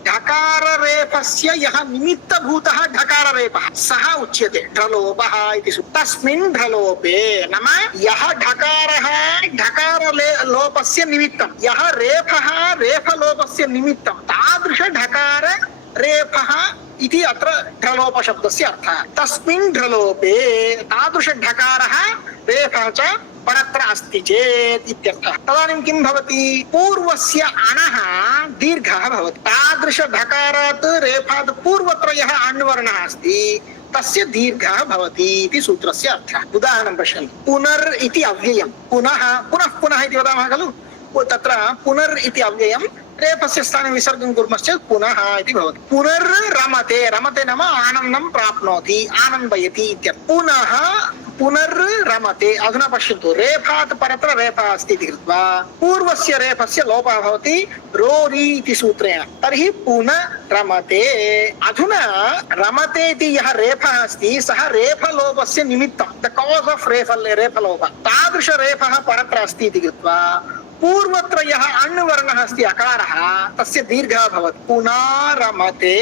ढकाररेफस्य यः निमित्तभूतः ढकाररेफः सः उच्यते ढलोपः इति. तस्मिन् ढलोपे नाम यः ढकारः ढकारलोपस्य निमित्तं, यः रेफः रेफलोपस्य निमित्तं, तादृश ढकार रेफः इति अत्र ढलोप शब्दस्य अर्थः. तस्मिन् ढलोपे तादृश ढकारः रेफः च परत्र अस्ति चेत् इत्यर्थः. तदानीं किं भवति? पूर्वस्य अणः दीर्घः भवति. तादृश ढकारात् रेफात् पूर्वत्र यः अण्वर्णः अस्ति तस्य दीर्घः भवति इति सूत्रस्य अर्थः. उदाहरणं पश्यन्तु. पुनर् इति अव्ययं, पुनः पुनः पुनः इति वदामः खलु. तत्र पुनर् इति अव्ययं रेफस्य स्थाने विसर्गं कुर्मश्चेत् पुनः इति भवति. पुनर्रमते, रमते नाम आनन्दं प्राप्नोति, आनन्दयति इत्यर्थः. पुनः पुनर्रमते. अधुना पश्यन्तु, रेफात् परत्र रेफः अस्ति इति कृत्वा पूर्वस्य रेफस्य लोपः भवति रोरि इति सूत्रेण. तर्हि पुनर्रमते. अधुना रमते इति यः रेफः अस्ति सः रेफलोपस्य निमित्तं, द कास् आफ् रेफलोप, तादृश रेफः परत्र अस्ति इति कृत्वा पूर्वत्र यः अण्वर्णः अस्ति अकारः तस्य दीर्घः भवति. पुनारमते.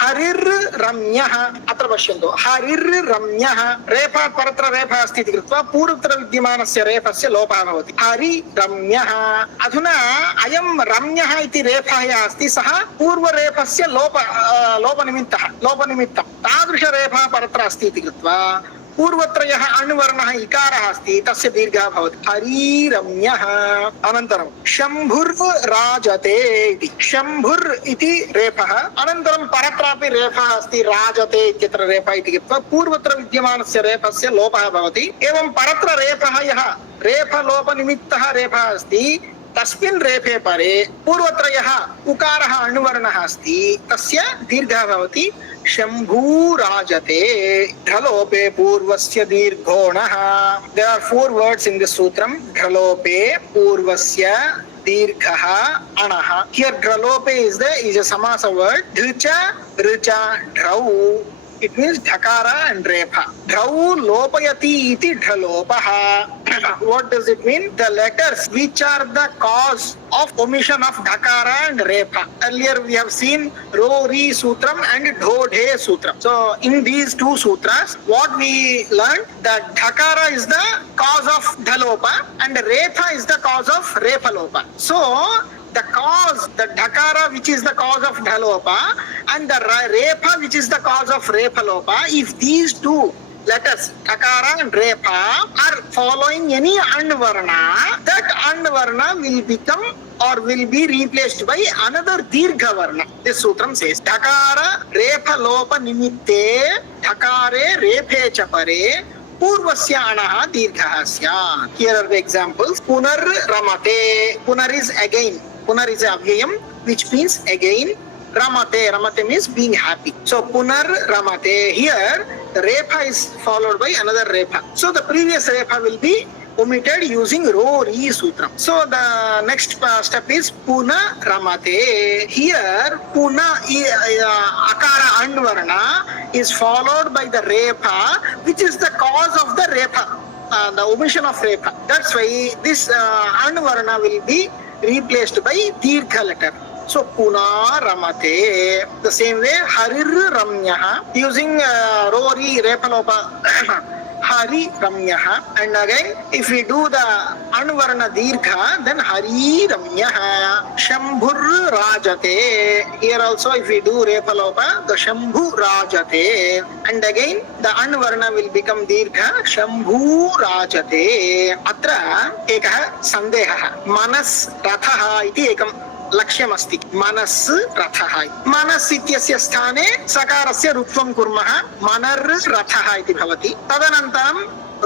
हरिर्रम्यः. अत्र पश्यन्तु, हरिर्रम्यः. रेफात् परत्र रेफः अस्ति इति कृत्वा पूर्वत्र विद्यमानस्य रेफस्य लोपः भवति. हरिरम्यः. अधुना अयं रम्यः इति रेफः यः अस्ति सः पूर्वरेफस्य लोपनिमित्तं, तादृश रेफः परत्र अस्ति इति कृत्वा पूर्वत्र यः अण्वर्णः इकारः अस्ति तस्य दीर्घः भवति. हरिरम्यः. अनन्तरं शम्भुर्राजते इति. शम्भुर् इति रेफः, अनन्तरं परत्रापि रेफः अस्ति, राजते इत्यत्र रेफः इति कृत्वा पूर्वत्र विद्यमानस्य रेफस्य लोपः भवति. एवं परत्र रेफः यः रेफलोपनिमित्तः रेफः अस्ति तस्मिन् रेफे परे पूर्वत्र यः उकारः अण्वर्णः अस्ति तस्य दीर्घः भवति. शम्भूराजते. ढलोपे पूर्वस्य दीर्घोणः. There are 4 words in this sutram. ढलोपे पूर्वस्य दीर्घः अणः. Here ढलोपे is a samasa word. Dhcha, rcha, dhrau. It means dhakara and repha. Dhau lopayati iti dhalopah. What does it mean? The letters which are the cause of omission of dhakara and repha. Earlier we have seen ro ri sutram and dho dhe sutram. So in these two sutras, what we learned, that dhakara is the cause of dhalopa and repha is the cause of repalopa. So the cause, the dhakara which is the cause of dhalopa and the repha which is the cause of repalopa, if these two letters dhakara and repha are following any anvarna, that anvarna will become or will be replaced by another dirgha varna. This sutram says dhakara repha lopa nimitte dhakare rephe chapare पूर्वस्य अणः दीर्घः स्यात्. Here are the examples. Punar ramate. Punar is again. Punar is avyayam, which means again. Ramate. Ramate means being happy. So punar ramate. Here the repha is followed by another repha. So the previous repha will be omitted using ro ri sutram. So the next step is puna ramate. Here puna akara anvarna is followed by the repha, which is the cause of the repha, the omission of repha. That's why this anvarna will be replaced by dirgha letter. So puna ramate. The same way harir ramyaha, using ro ri repalopa. Hari Ramyaha, and again if we do the Anvarna Dirgha, then Hari Ramyaha. Shambhur Rajate. Here also if we do Repalopa, the Shambhu Rajate, and again the Anvarna will become Dirgha, Shambhu Rajate. Atra ekah sandeha. Manas Rathaha iti ekam लक्ष्यमस्ति. मनस् रथः. मनस् इत्यस्य स्थाने सकारस्य रुत्वं कुर्मः. मनर् रथः इति भवति. तदनन्तरं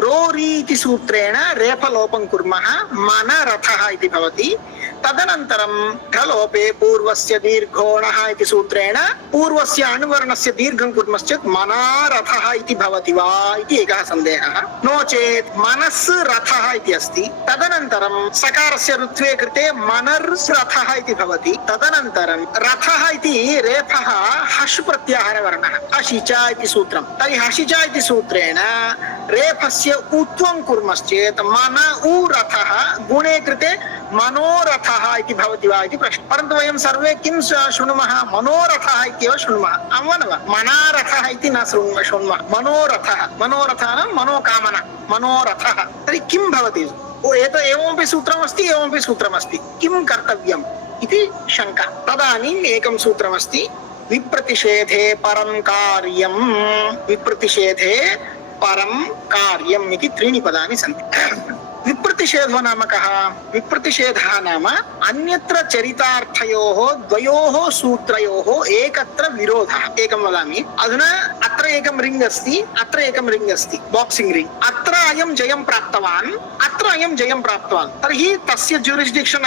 रोरि इति सूत्रेण रेफलोपं कुर्मः. मन रथः इति भवति. तदनन्तरं ढलोपे पूर्वस्य दीर्घोणः इति सूत्रेण पूर्वस्य अनुवर्णस्य दीर्घं कुर्मश्चेत् मनारथः इति भवति वा इति एकः सन्देहः. नो चेत् मनस् रथः इति अस्ति. तदनन्तरं सकारस्य रुत्वे कृते मनर्रथः इति भवति. तदनन्तरं रथः इति रेफः हश् प्रत्याहारवर्णः. हशिच इति सूत्रं. तर्हि हशिच इति सूत्रेण रेफस्य उत्वं कुर्मश्चेत् मन उ रथः गुणे कृते मनोरथः इति भवति वा इति प्रश्नः. परन्तु वयं सर्वे किं शृणुमः? मनोरथः इत्येव शृणुमः. अवन् वा मनारथः इति न शृणुमः. मनोरथः. मनोरथः नाम मनोकामना. मनोरथः. तर्हि किं भवति? एवमपि सूत्रमस्ति, एवमपि सूत्रमस्ति. किं कर्तव्यम् इति शङ्का. तदानीम् एकं सूत्रमस्ति. विप्रतिषेधे परं कार्यं. विप्रतिषेधे परं कार्यम् इति त्रीणि पदानि सन्ति. विप्रतिषेधो नाम कः? विप्रतिषेधः नाम अन्यत्र चरितार्थयोः द्वयोः सूत्रयोः एकत्र विरोधः. एकं वदामि. अधुना अत्र एकं रिङ्ग् अस्ति, अत्र एकं रिङ्ग् अस्ति, बाक्सिङ्ग् रिङ्ग्. अत्र अयं जयं प्राप्तवान्, अत्र अयं जयं प्राप्तवान्. तर्हि तस्य ज्यूरिस्डिक्षन्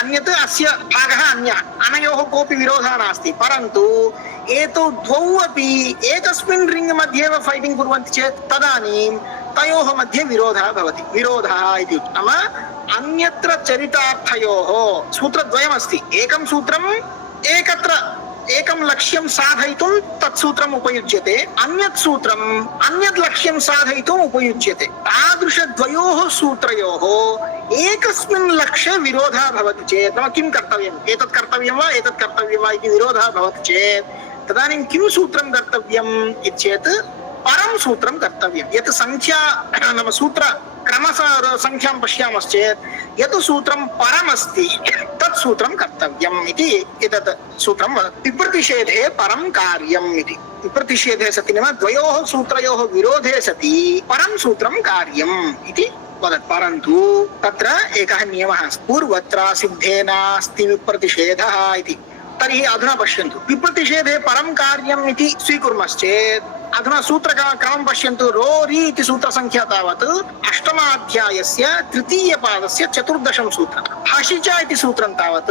अन्यत्, अस्य भागः अन्यः. अनयोः कोऽपि विरोधः नास्ति. परन्तु एतौ द्वौ अपि एकस्मिन् रिङ्ग् मध्ये एव फैटिङ्ग् कुर्वन्ति चेत् तदानीं तयोः मध्ये विरोधः भवति. विरोधः इति नाम अन्यत्र चरितार्थयोः सूत्रद्वयमस्ति. एकं सूत्रम् एकत्र एकं लक्ष्यं साधयितुं तत् सूत्रम् उपयुज्यते. अन्यत् सूत्रम् अन्यत् लक्ष्यं साधयितुम् उपयुज्यते. तादृशद्वयोः सूत्रयोः एकस्मिन् लक्ष्ये विरोधः भवति चेत् नाम किं कर्तव्यम्? एतत् कर्तव्यं वा एतत् कर्तव्यं वा इति विरोधः भवति चेत् तदानीं किं सूत्रं कर्तव्यम् इति चेत् परं सूत्रं कर्तव्यं. यत् संख्या नाम सूत्र क्रमसंख्यां पश्यामश्चेत् यत् सूत्रं परमस्ति तत् सूत्रं कर्तव्यम् इति एतत् सूत्रं वदति. विप्रतिषेधे परं कार्यम् इति. विप्रतिषेधे सति नाम द्वयोः सूत्रयोः विरोधे सति परं सूत्रं कार्यम् इति वदति. परन्तु तत्र एकः नियमः अस्ति. पूर्वत्र सिद्धेनास्ति विप्रतिषेधः इति. तर्हि अधुना पश्यन्तु. विप्रतिषेधे परं कार्यम् इति स्वीकुर्मश्चेत् अधुना सूत्रक्रमं पश्यन्तु. रोरि इति सूत्रसङ्ख्या तावत् अष्टमाध्यायस्य तृतीयपादस्य 14 सूत्रं. हशिच इति सूत्रं तावत्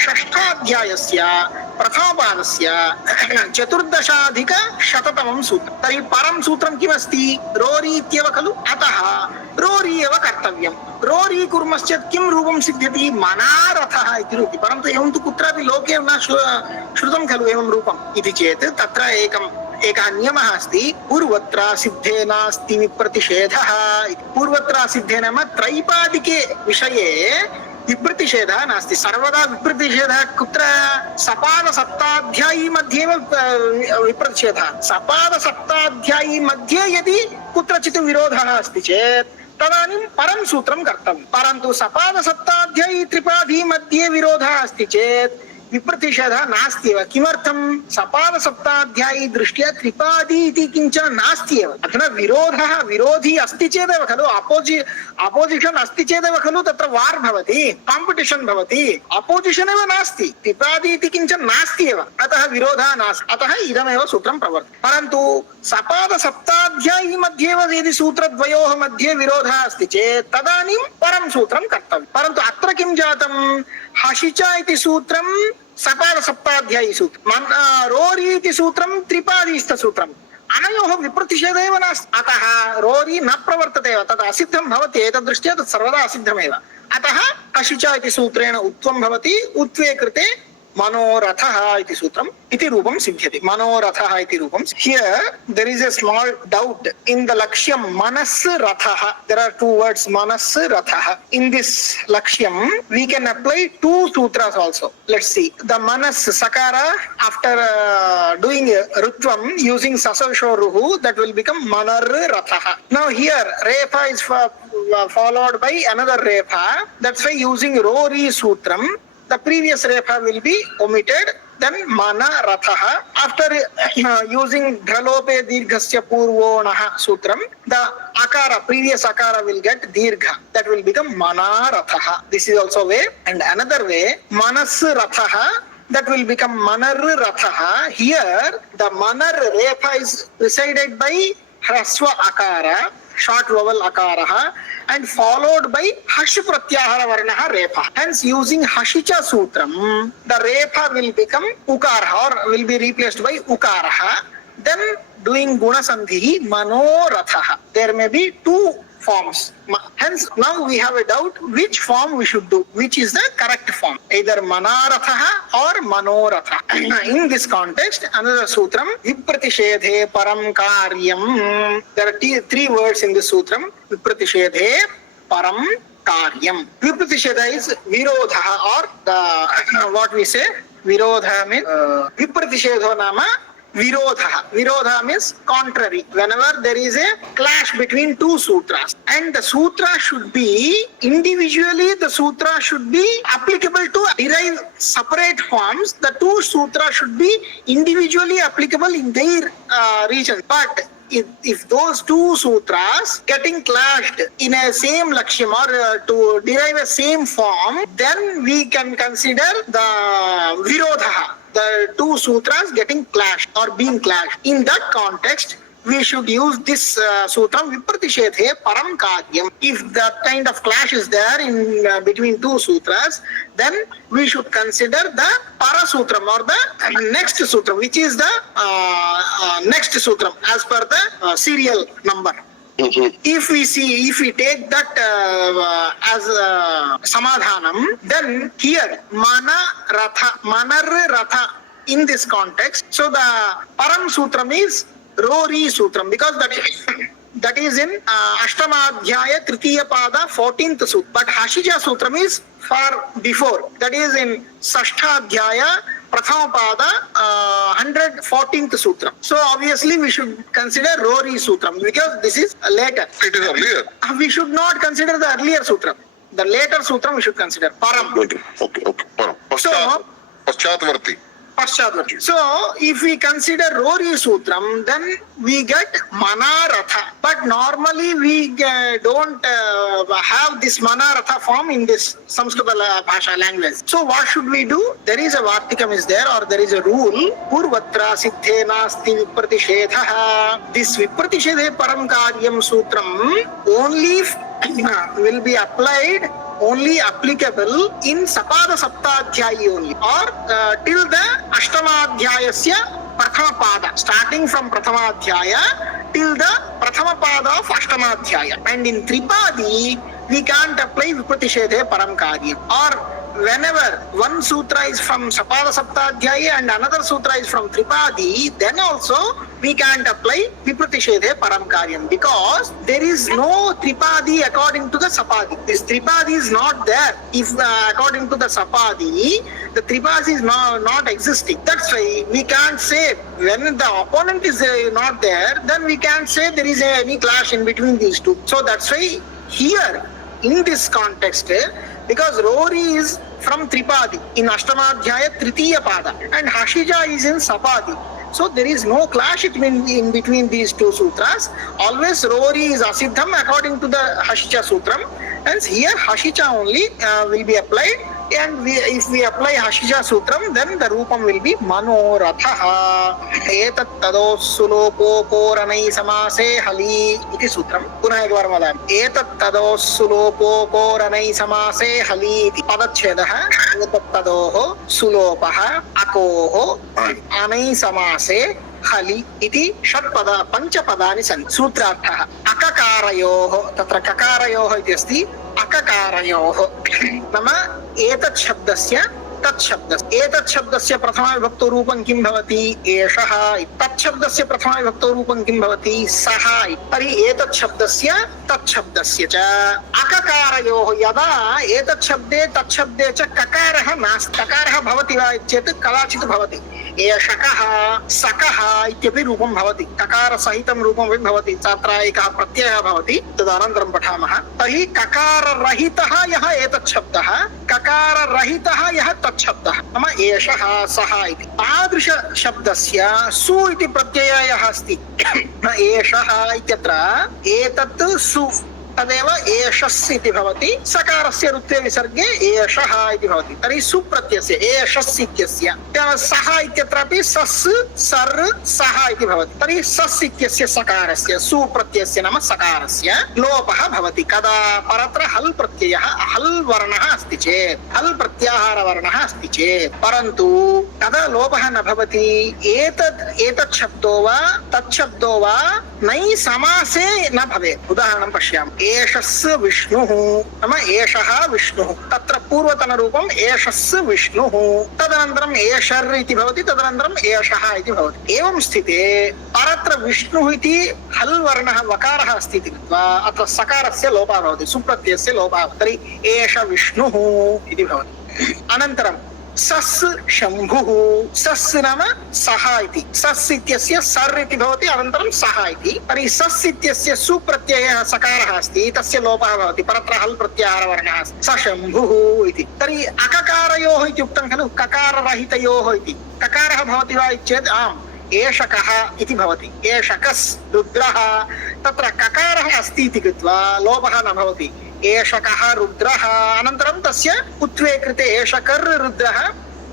षष्ठाध्यायस्य प्रथमपादस्य 14+100 सूत्रं. तर्हि परं सूत्रं किमस्ति? रोरि इत्येव खलु. अतः रोरि एव कर्तव्यं. रोरि कुर्मश्चेत् किं रूपं सिद्ध्यति? मनारथः इति रूपं. परन्तु एवं तु कुत्रापि लोके न श्रुतं खलु एवं रूपम् इति चेत् तत्र एकः नियमः अस्ति, पूर्वत्रा सिद्धे नास्ति विप्रतिषेधः। पूर्वत्रा सिद्धे नाम त्रैपादिके विषये विप्रतिषेधः नास्ति। सर्वदा विप्रतिषेधः कुत्र? सपाद सप्ताध्यायी मध्ये एव विप्रतिषेधः। सपाद सप्ताध्यायी मध्ये यदि कुत्रचित् विरोधः अस्ति चेत् तदानीं परं सूत्रं कर्तव्यं। परन्तु सपाद सप्ताध्यायी त्रिपादी मध्ये विरोधः अस्ति चेत् विप्रतिषेधः नास्ति एव। किमर्थं? सपाद सप्ताध्यायी दृष्ट्या त्रिपादी इति किञ्चन नास्ति एव। अधुना विरोधः, विरोधी अस्ति चेदेव खलु, अपोजिशन् अस्ति चेदेव खलु तत्र वार् भवति, काम्पिटिशन् भवति। अपोजिशन् एव नास्ति, त्रिपादी इति किञ्चन नास्ति एव, अतः विरोधः नास्ति। अतः इदमेव सूत्रं प्रवर्तते। परन्तु सपाद सप्ताध्यायी मध्ये एव यदि सूत्रद्वयोः मध्ये विरोधः अस्ति चेत् तदानीं परं सूत्रं कर्तव्यं। परन्तु अत्र किं जातं? हशिचा इति सूत्रं सपाद सप्ताध्यायी सूत्रं, रोरी इति सूत्रं त्रिपादीस्थसूत्रम्। अनयोः विप्रतिषेधः एव नास्ति। अतः रोरी न प्रवर्तते एव, तद् असिद्धं भवति। एतद्दृष्ट्या तत् सर्वदा असिद्धमेव। अतः हशिचा इति सूत्रेण उत्वं भवति। उत्वे कृते मनोरथः इति सूत्रम् इति रूपं सिद्ध्यति। मनोरथः इति रूपं। Here there is a small doubt in the lakshyam manas rathah. There are two words, manas rathah. In this lakshyam we can apply two sutras also. Let's see. The manas sakara, after doing rutvam using sasashoruhu, that will become manar rathah. Now here refa is followed by another refa. That's why using rori sutram the previous refa will be omitted. Then mana rathaha. After using dralope dirghasya purvonaha sutram, the akara, previous akara will get dirgha. That will become mana rathaha. This is also way. And another way, manas rathaha, that will become manar rathaha. Here the manar refa is preceded by hraswa akara, short vowel akaraha, and followed by hash pratyahara varnaha repa. Hence using hashicha sutram, the repa will become ukaraha or will be replaced by ukaraha. Then doing guna sandhi manorathaha. There may be two forms. Hence now we have a doubt which form we should do, which is the correct form, either manarathaha or manoratha. In this context, another sutram, vipratishethe param karyam. There are three words in this sutram, vipratishethe param karyam. Vipratishetha is virodha, or the what we say, virodha means vipratishetho nama Virodha. Virodha means contrary. Whenever there is a clash between two sutras, and the sutra should be individually, the sutra should be applicable to derive separate forms. The two sutras should be individually applicable in their region. But if those two sutras getting clashed in a same lakshyam or to derive a same form, then we can consider the virodha, the two sutras getting clashed or being clashed. In that context, we should use this sutram vipratishethe param karyam. If that kind of clash is there in between two sutras, then we should consider the para sutram or the next sutram, which is the next sutram as per the serial number. If we take that as samadhanam, then here manar ratha in this context. So the param sutram is rori sutram, because that is in Ashtamadhyaya Tritiya Pada 14th sutra. But Hashija sutram is far before. That is in Sashtadhyaya Prathama Pada 114th sutra. So obviously we should consider Rori sutram because this is later. It is earlier. We should not consider the earlier sutram. The later sutram we should consider. Param. Okay. Param. Paschatvarti. So if we consider Rori sutram, then we get manaratha. But normally we don't have this manaratha form in this Samskrita Bhasha language. So what should we do? There is a Vartikam is there, or there is a rule. Purvatra siddhe nasti vipratishetha. This vipratishethe param karyam sutram only will be applied, only applicable in Sapada Saptadhyayi only, or till the Ashtamadhyayasya Prathama Pada, starting from Prathamadhyaya till the Prathama Pada of Ashtamadhyaya. And in Tripadi, we can't apply vipratishethe param karyam. Or whenever one sutra is from Sapada Saptadhyaya and another sutra is from Tripadi, then also we can't apply vipratishethe param karyam, because there is no Tripadi according to the Sapadi. This Tripadi is not there. If according to the Sapadi, the Tripadi is not existing. That's why we can't say, when the opponent is not there, then we can't say there is any clash in between these two. So that's why here in this context, because Rory is from Tripadi in Ashtamadhyaya Tritiya Pada and Hashija is in Sapadi. So there is no clash in between these two sutras. Always Rory is Asiddham according to the Hashija Sutram. Hence here Hashija only will be applied. And if we apply Hashija Sutram, then the Rupam will be Manorathaha. Etat tados sulopo koranai samase hali iti Sutram. Punah ekvar vadami. Etat tados sulopo koranai samase hali iti Padachhedaha. Etat tadoho sulopaha akoho anai samase हलि इति षट्पद पंचपदानि सन्ति. सूत्रार्थः अककारयोः, तत्र ककारयोः इति अस्ति, अककारयोः नाम एतत् शब्दस्य तत् शब्दस्य, एतत् शब्दस्य प्रथमाविभक्तो रूपं किं भवति? एषः. तत् शब्दस्य प्रथमाविभक्तो रूपं किं भवति? सः. तर्हि एतत् शब्दस्य तत् शब्दस्य च अककारयोः, यदा एतत् शब्दे तत् शब्दे च ककारः नास्ति, ककारः भवति वा चेत् कदाचित् भवति. एषकः सकः इत्यपि रूपं भवति, ककारसहितं रूपमपि भवति, तत्र एकः प्रत्ययः भवति, तदनन्तरं पठामः. तर्हि ककाररहितः यः एतत् शब्दः, ककाररहितः यः तत् शब्दः, नाम एषः सः इति, तादृशशब्दस्य सु इति प्रत्ययः यः अस्ति, एषः इत्यत्र एतत् सु तदेव एषस् इति भवति. सकारस्य रुत्वे विसर्गे एषः इति भवति. तर्हि सुप्रत्ययस्य एषस् इत्यस्य सः इत्यत्रापि सस् सर् सः इति भवति. तर्हि सस् इत्यस्य सकारस्य सुप्रत्ययस्य नाम सकारस्य लोपः भवति. कदा? परत्र हल् प्रत्ययः, हल् वर्णः अस्ति चेत्, हल् प्रत्याहारवर्णः अस्ति चेत्. परन्तु कदा लोपः न भवति? एतत् शब्दो वा तत् शब्दो वा नै समासे न भवेत्. उदाहरणं पश्यामः. एषस् विष्णुः, नाम एषः विष्णुः, तत्र पूर्वतनरूपम् एषस् विष्णुः, तदनन्तरम् एषर् इति भवति, तदनन्तरम् एषः इति भवति. एवं स्थिते परत्र विष्णुः इति हल् वर्णः वकारः अस्ति इति कृत्वा अत्र सकारस्य लोपः भवति, सुप्रत्ययस्य लोपः. तर्हि एष विष्णुः इति भवति. अनन्तरं सस् शम्भुः, सस् नाम सः इति, सस् इत्यस्य सर् इति भवति, अनन्तरं सः इति. तर्हि सस् इत्यस्य सुप्रत्ययः सकारः अस्ति, तस्य लोपः भवति, परत्र हल् प्रत्याहारवर्णः अस्ति, स शम्भुः इति. तर्हि अककारयोः इति उक्तं खलु, ककाररहितयोः इति. ककारः भवति वा चेत् आम्, एषकः इति भवति, एषकस् रुद्रः. तत्र ककारः अस्ति इति कृत्वा लोपः न भवति. एषकः रुद्रः, अनन्तरं तस्य उत्वे कृते एषकर् रुद्रः,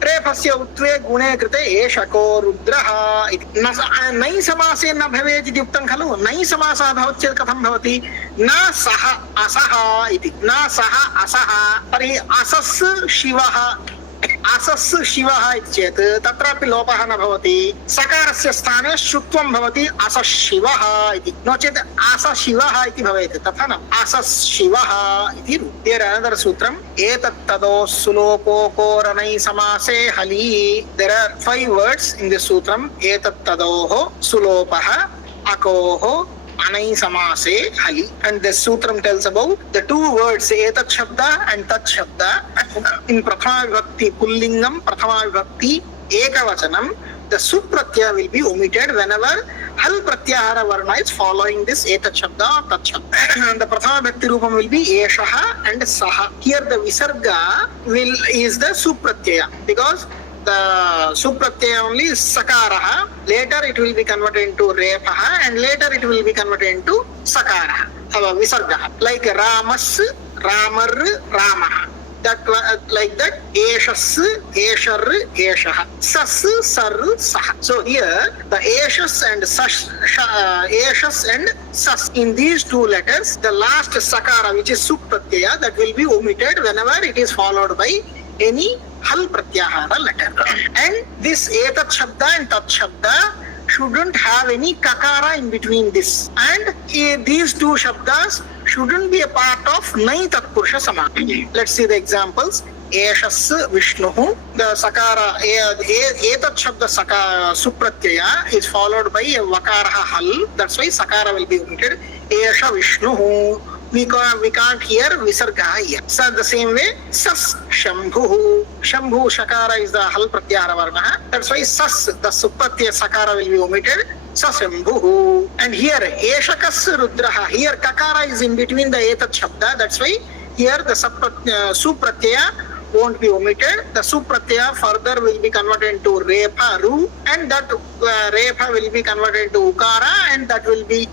रेफस्य उत्वे गुणे कृते एषको रुद्रः इति. नै समासे न भवेत् इति उक्तं खलु. नै समासः भवति चेत् कथं भवति? न सः असः इति, न सः असः. तर्हि असस् शिवः, असस् शिवः इति चेत् तत्रापि लोपः न भवति. सकारस्य स्थाने शुत्वं भवति, असः शिवः इति. नो चेत् असशिवः इति भवेत्, तथा न, असस् शिवः इति. Here another sutram, etat tados sulopo koranai samase hali. There are 5 words in this sutram. Etat tadoho sulopaha akoho anai samase hali. And this sutram tells about the 2 words etat shabda and tat shabda. In prathama vibhakti pullingam, prathama vibhakti ekavachanam, the supratyaya will be omitted whenever hal pratyahara varna is following this etat shabda or tat shabda. The prathama vibhakti rupam will be eshaha and saha. Here the visarga is the supratyaya, because the supratyaya only is sakaraha. Later it will be converted into repaha and later it will be converted into sakaraha, visarga. Like ramas, ramar, ramaha. That like that, eshas, eshar, eshaha, sas, sar, sah. So here the eshas and sas, eshas and sas, in these 2 letters, the last sakara, which is supratyaya, that will be omitted whenever it is followed by any hal pratyahara letter. And this etat shabda and tat shabda shouldn't have any kakara in between this. And these 2 shabdas shouldn't be a part of nai tatpurusha samasa. Let's see the examples. Eshas Vishnuhu, the sakara etat shabda supratyaya is followed by a vakara hal, that's why sakara will be omitted. Esha Vishnuhu, we can't hear visarga here. So the same way sas Shambhu, Shambhu shakara is the hal pratyahara varna, that's why sas the supratyaya sakara will be omitted. Sasambhu. And here eshakas rudraha, here kakara is in between the etat shabda, that's why here the supratyaya won't be omitted. The supratyaya further will be converted into repha ru, and that repha will be converted into ukara, and that will be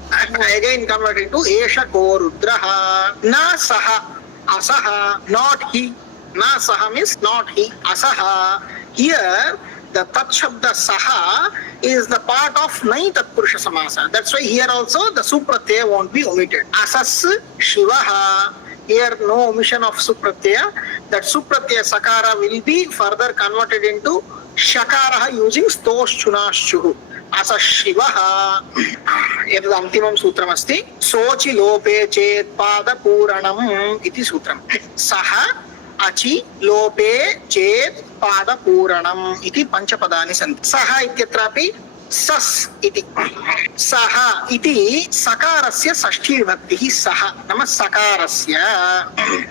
again converted into eshako rudraha. Na saha asaha, not he. Na saha means not he. Asaha, here the tat shabda saha is the part of nai tatpurusha samasa, that's why here also the supratyaya won't be omitted. Asas shivaha, here no omission of supratyaya, that supratyaya sakara will be further converted into shakara using stoshchunaschuhu. Asa shivaha. एतद् अन्तिमं सूत्रम् अस्ति. सोचि लोपे चेत् पादपूरणम् इति सूत्रम्. सः अचि लोपे चेत् पादपूरणम् इति पञ्चपदानि सन्ति. सः इत्यत्रापि सस् इति, सः इति सकारस्य षष्ठी विभक्तिः सः नाम सकारस्य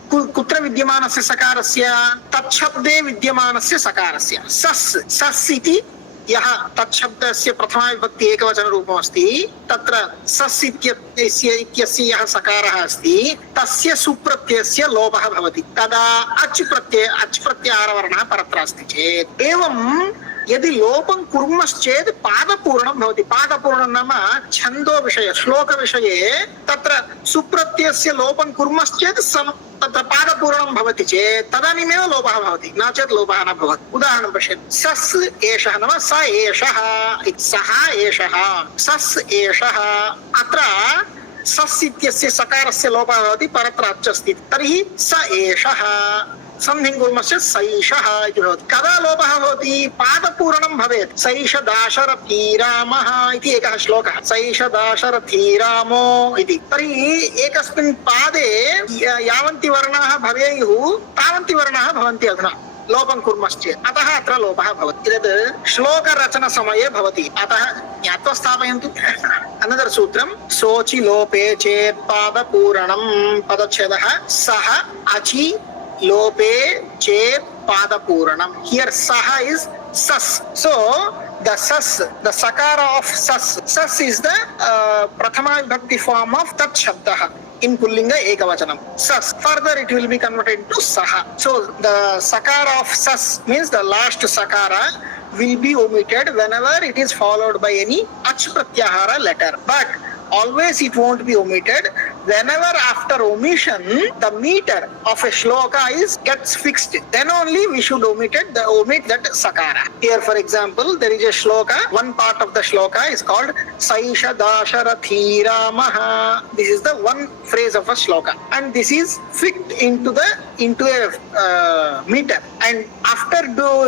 कुत्र विद्यमानस्य सकारस्य तच्छब्दे विद्यमानस्य सकारस्य सस् इति यः तच्छब्दस्य प्रथमा विभक्ति एकवचनरूपमस्ति तत्र सस् इत्यस्य यः सकारः अस्ति तस्य सुप्रत्ययस्य लोपः भवति, तदा अच् प्रत्याहारवर्णः परत्र अस्ति चेत् एवं यदि लोपं कुर्मश्चेत् पादपूर्णं भवति. पादपूर्णं नाम छन्दो विषये श्लोक विषये तत्र सुप्रत्ययस्य लोपं कुर्मश्चेत् तत्र पादपूर्णं भवति चेत् तदानीमेव लोपः भवति, न चेत् लोपः न भवति. उदाहरणं पश्यतु. सस् एषः नाम स एषः, सः एषः, सस् एषः. अत्र सस् इत्यस्य सकारस्य लोपः भवति, परत्र अच् अस्ति, तर्हि स एषः. संधिं कुर्मश्चेत् सैषः इति भवति. कदा लोपः भवति? पादपूरणं भवेत्. सैष दाशरथीरामः इति एकः श्लोकः, सैष दाशरथीरामो इति. तर्हि एकस्मिन् पादे यावन्ति वर्णाः भवेयुः तावन्ति वर्णाः भवन्ति अधुना लोपं कुर्मश्चेत्, अतः अत्र लोपः भवति. एतद् श्लोकरचनसमये भवति, अतः ज्ञात्वा स्थापयन्तु. अनदर सूत्रं सोचि लोपे चेत् पादपूरणं पदच्छेदः सः अचि लोपे चेत् पादपूरणम. Here saha is sas, so the sas, the sakara of sas is the prathama vibhakti form of tat shabdah in pullinga ekavachanam sas. Further it will be converted to saha, so the sakara of sas means the last sakara will be omitted whenever it is followed by any ach pratyahara letter, but always it won't be omitted whenever after omission the meter of a shloka gets fixed, then only we should omit that sakara. Here for example there is a shloka, one part of the shloka is called Saisha Dasarathiramaha. This is the one phrase of a shloka, and this is fit into a meter, and after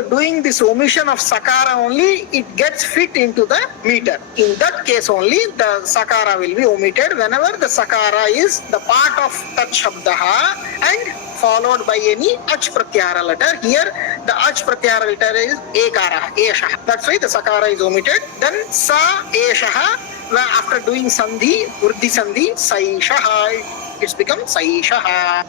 doing this omission of sakara only it gets fit into the meter. In that case only the sakara will be omitted whenever the sakara is the part of tat shabdaha and followed by any ach pratyahara letter. Here the ach pratyahara letter is ekara, eshah, that's why the sakara is omitted. Then sa eshah, after doing sandhi, vruddhi sandhi, saishaha, it's become saishaha.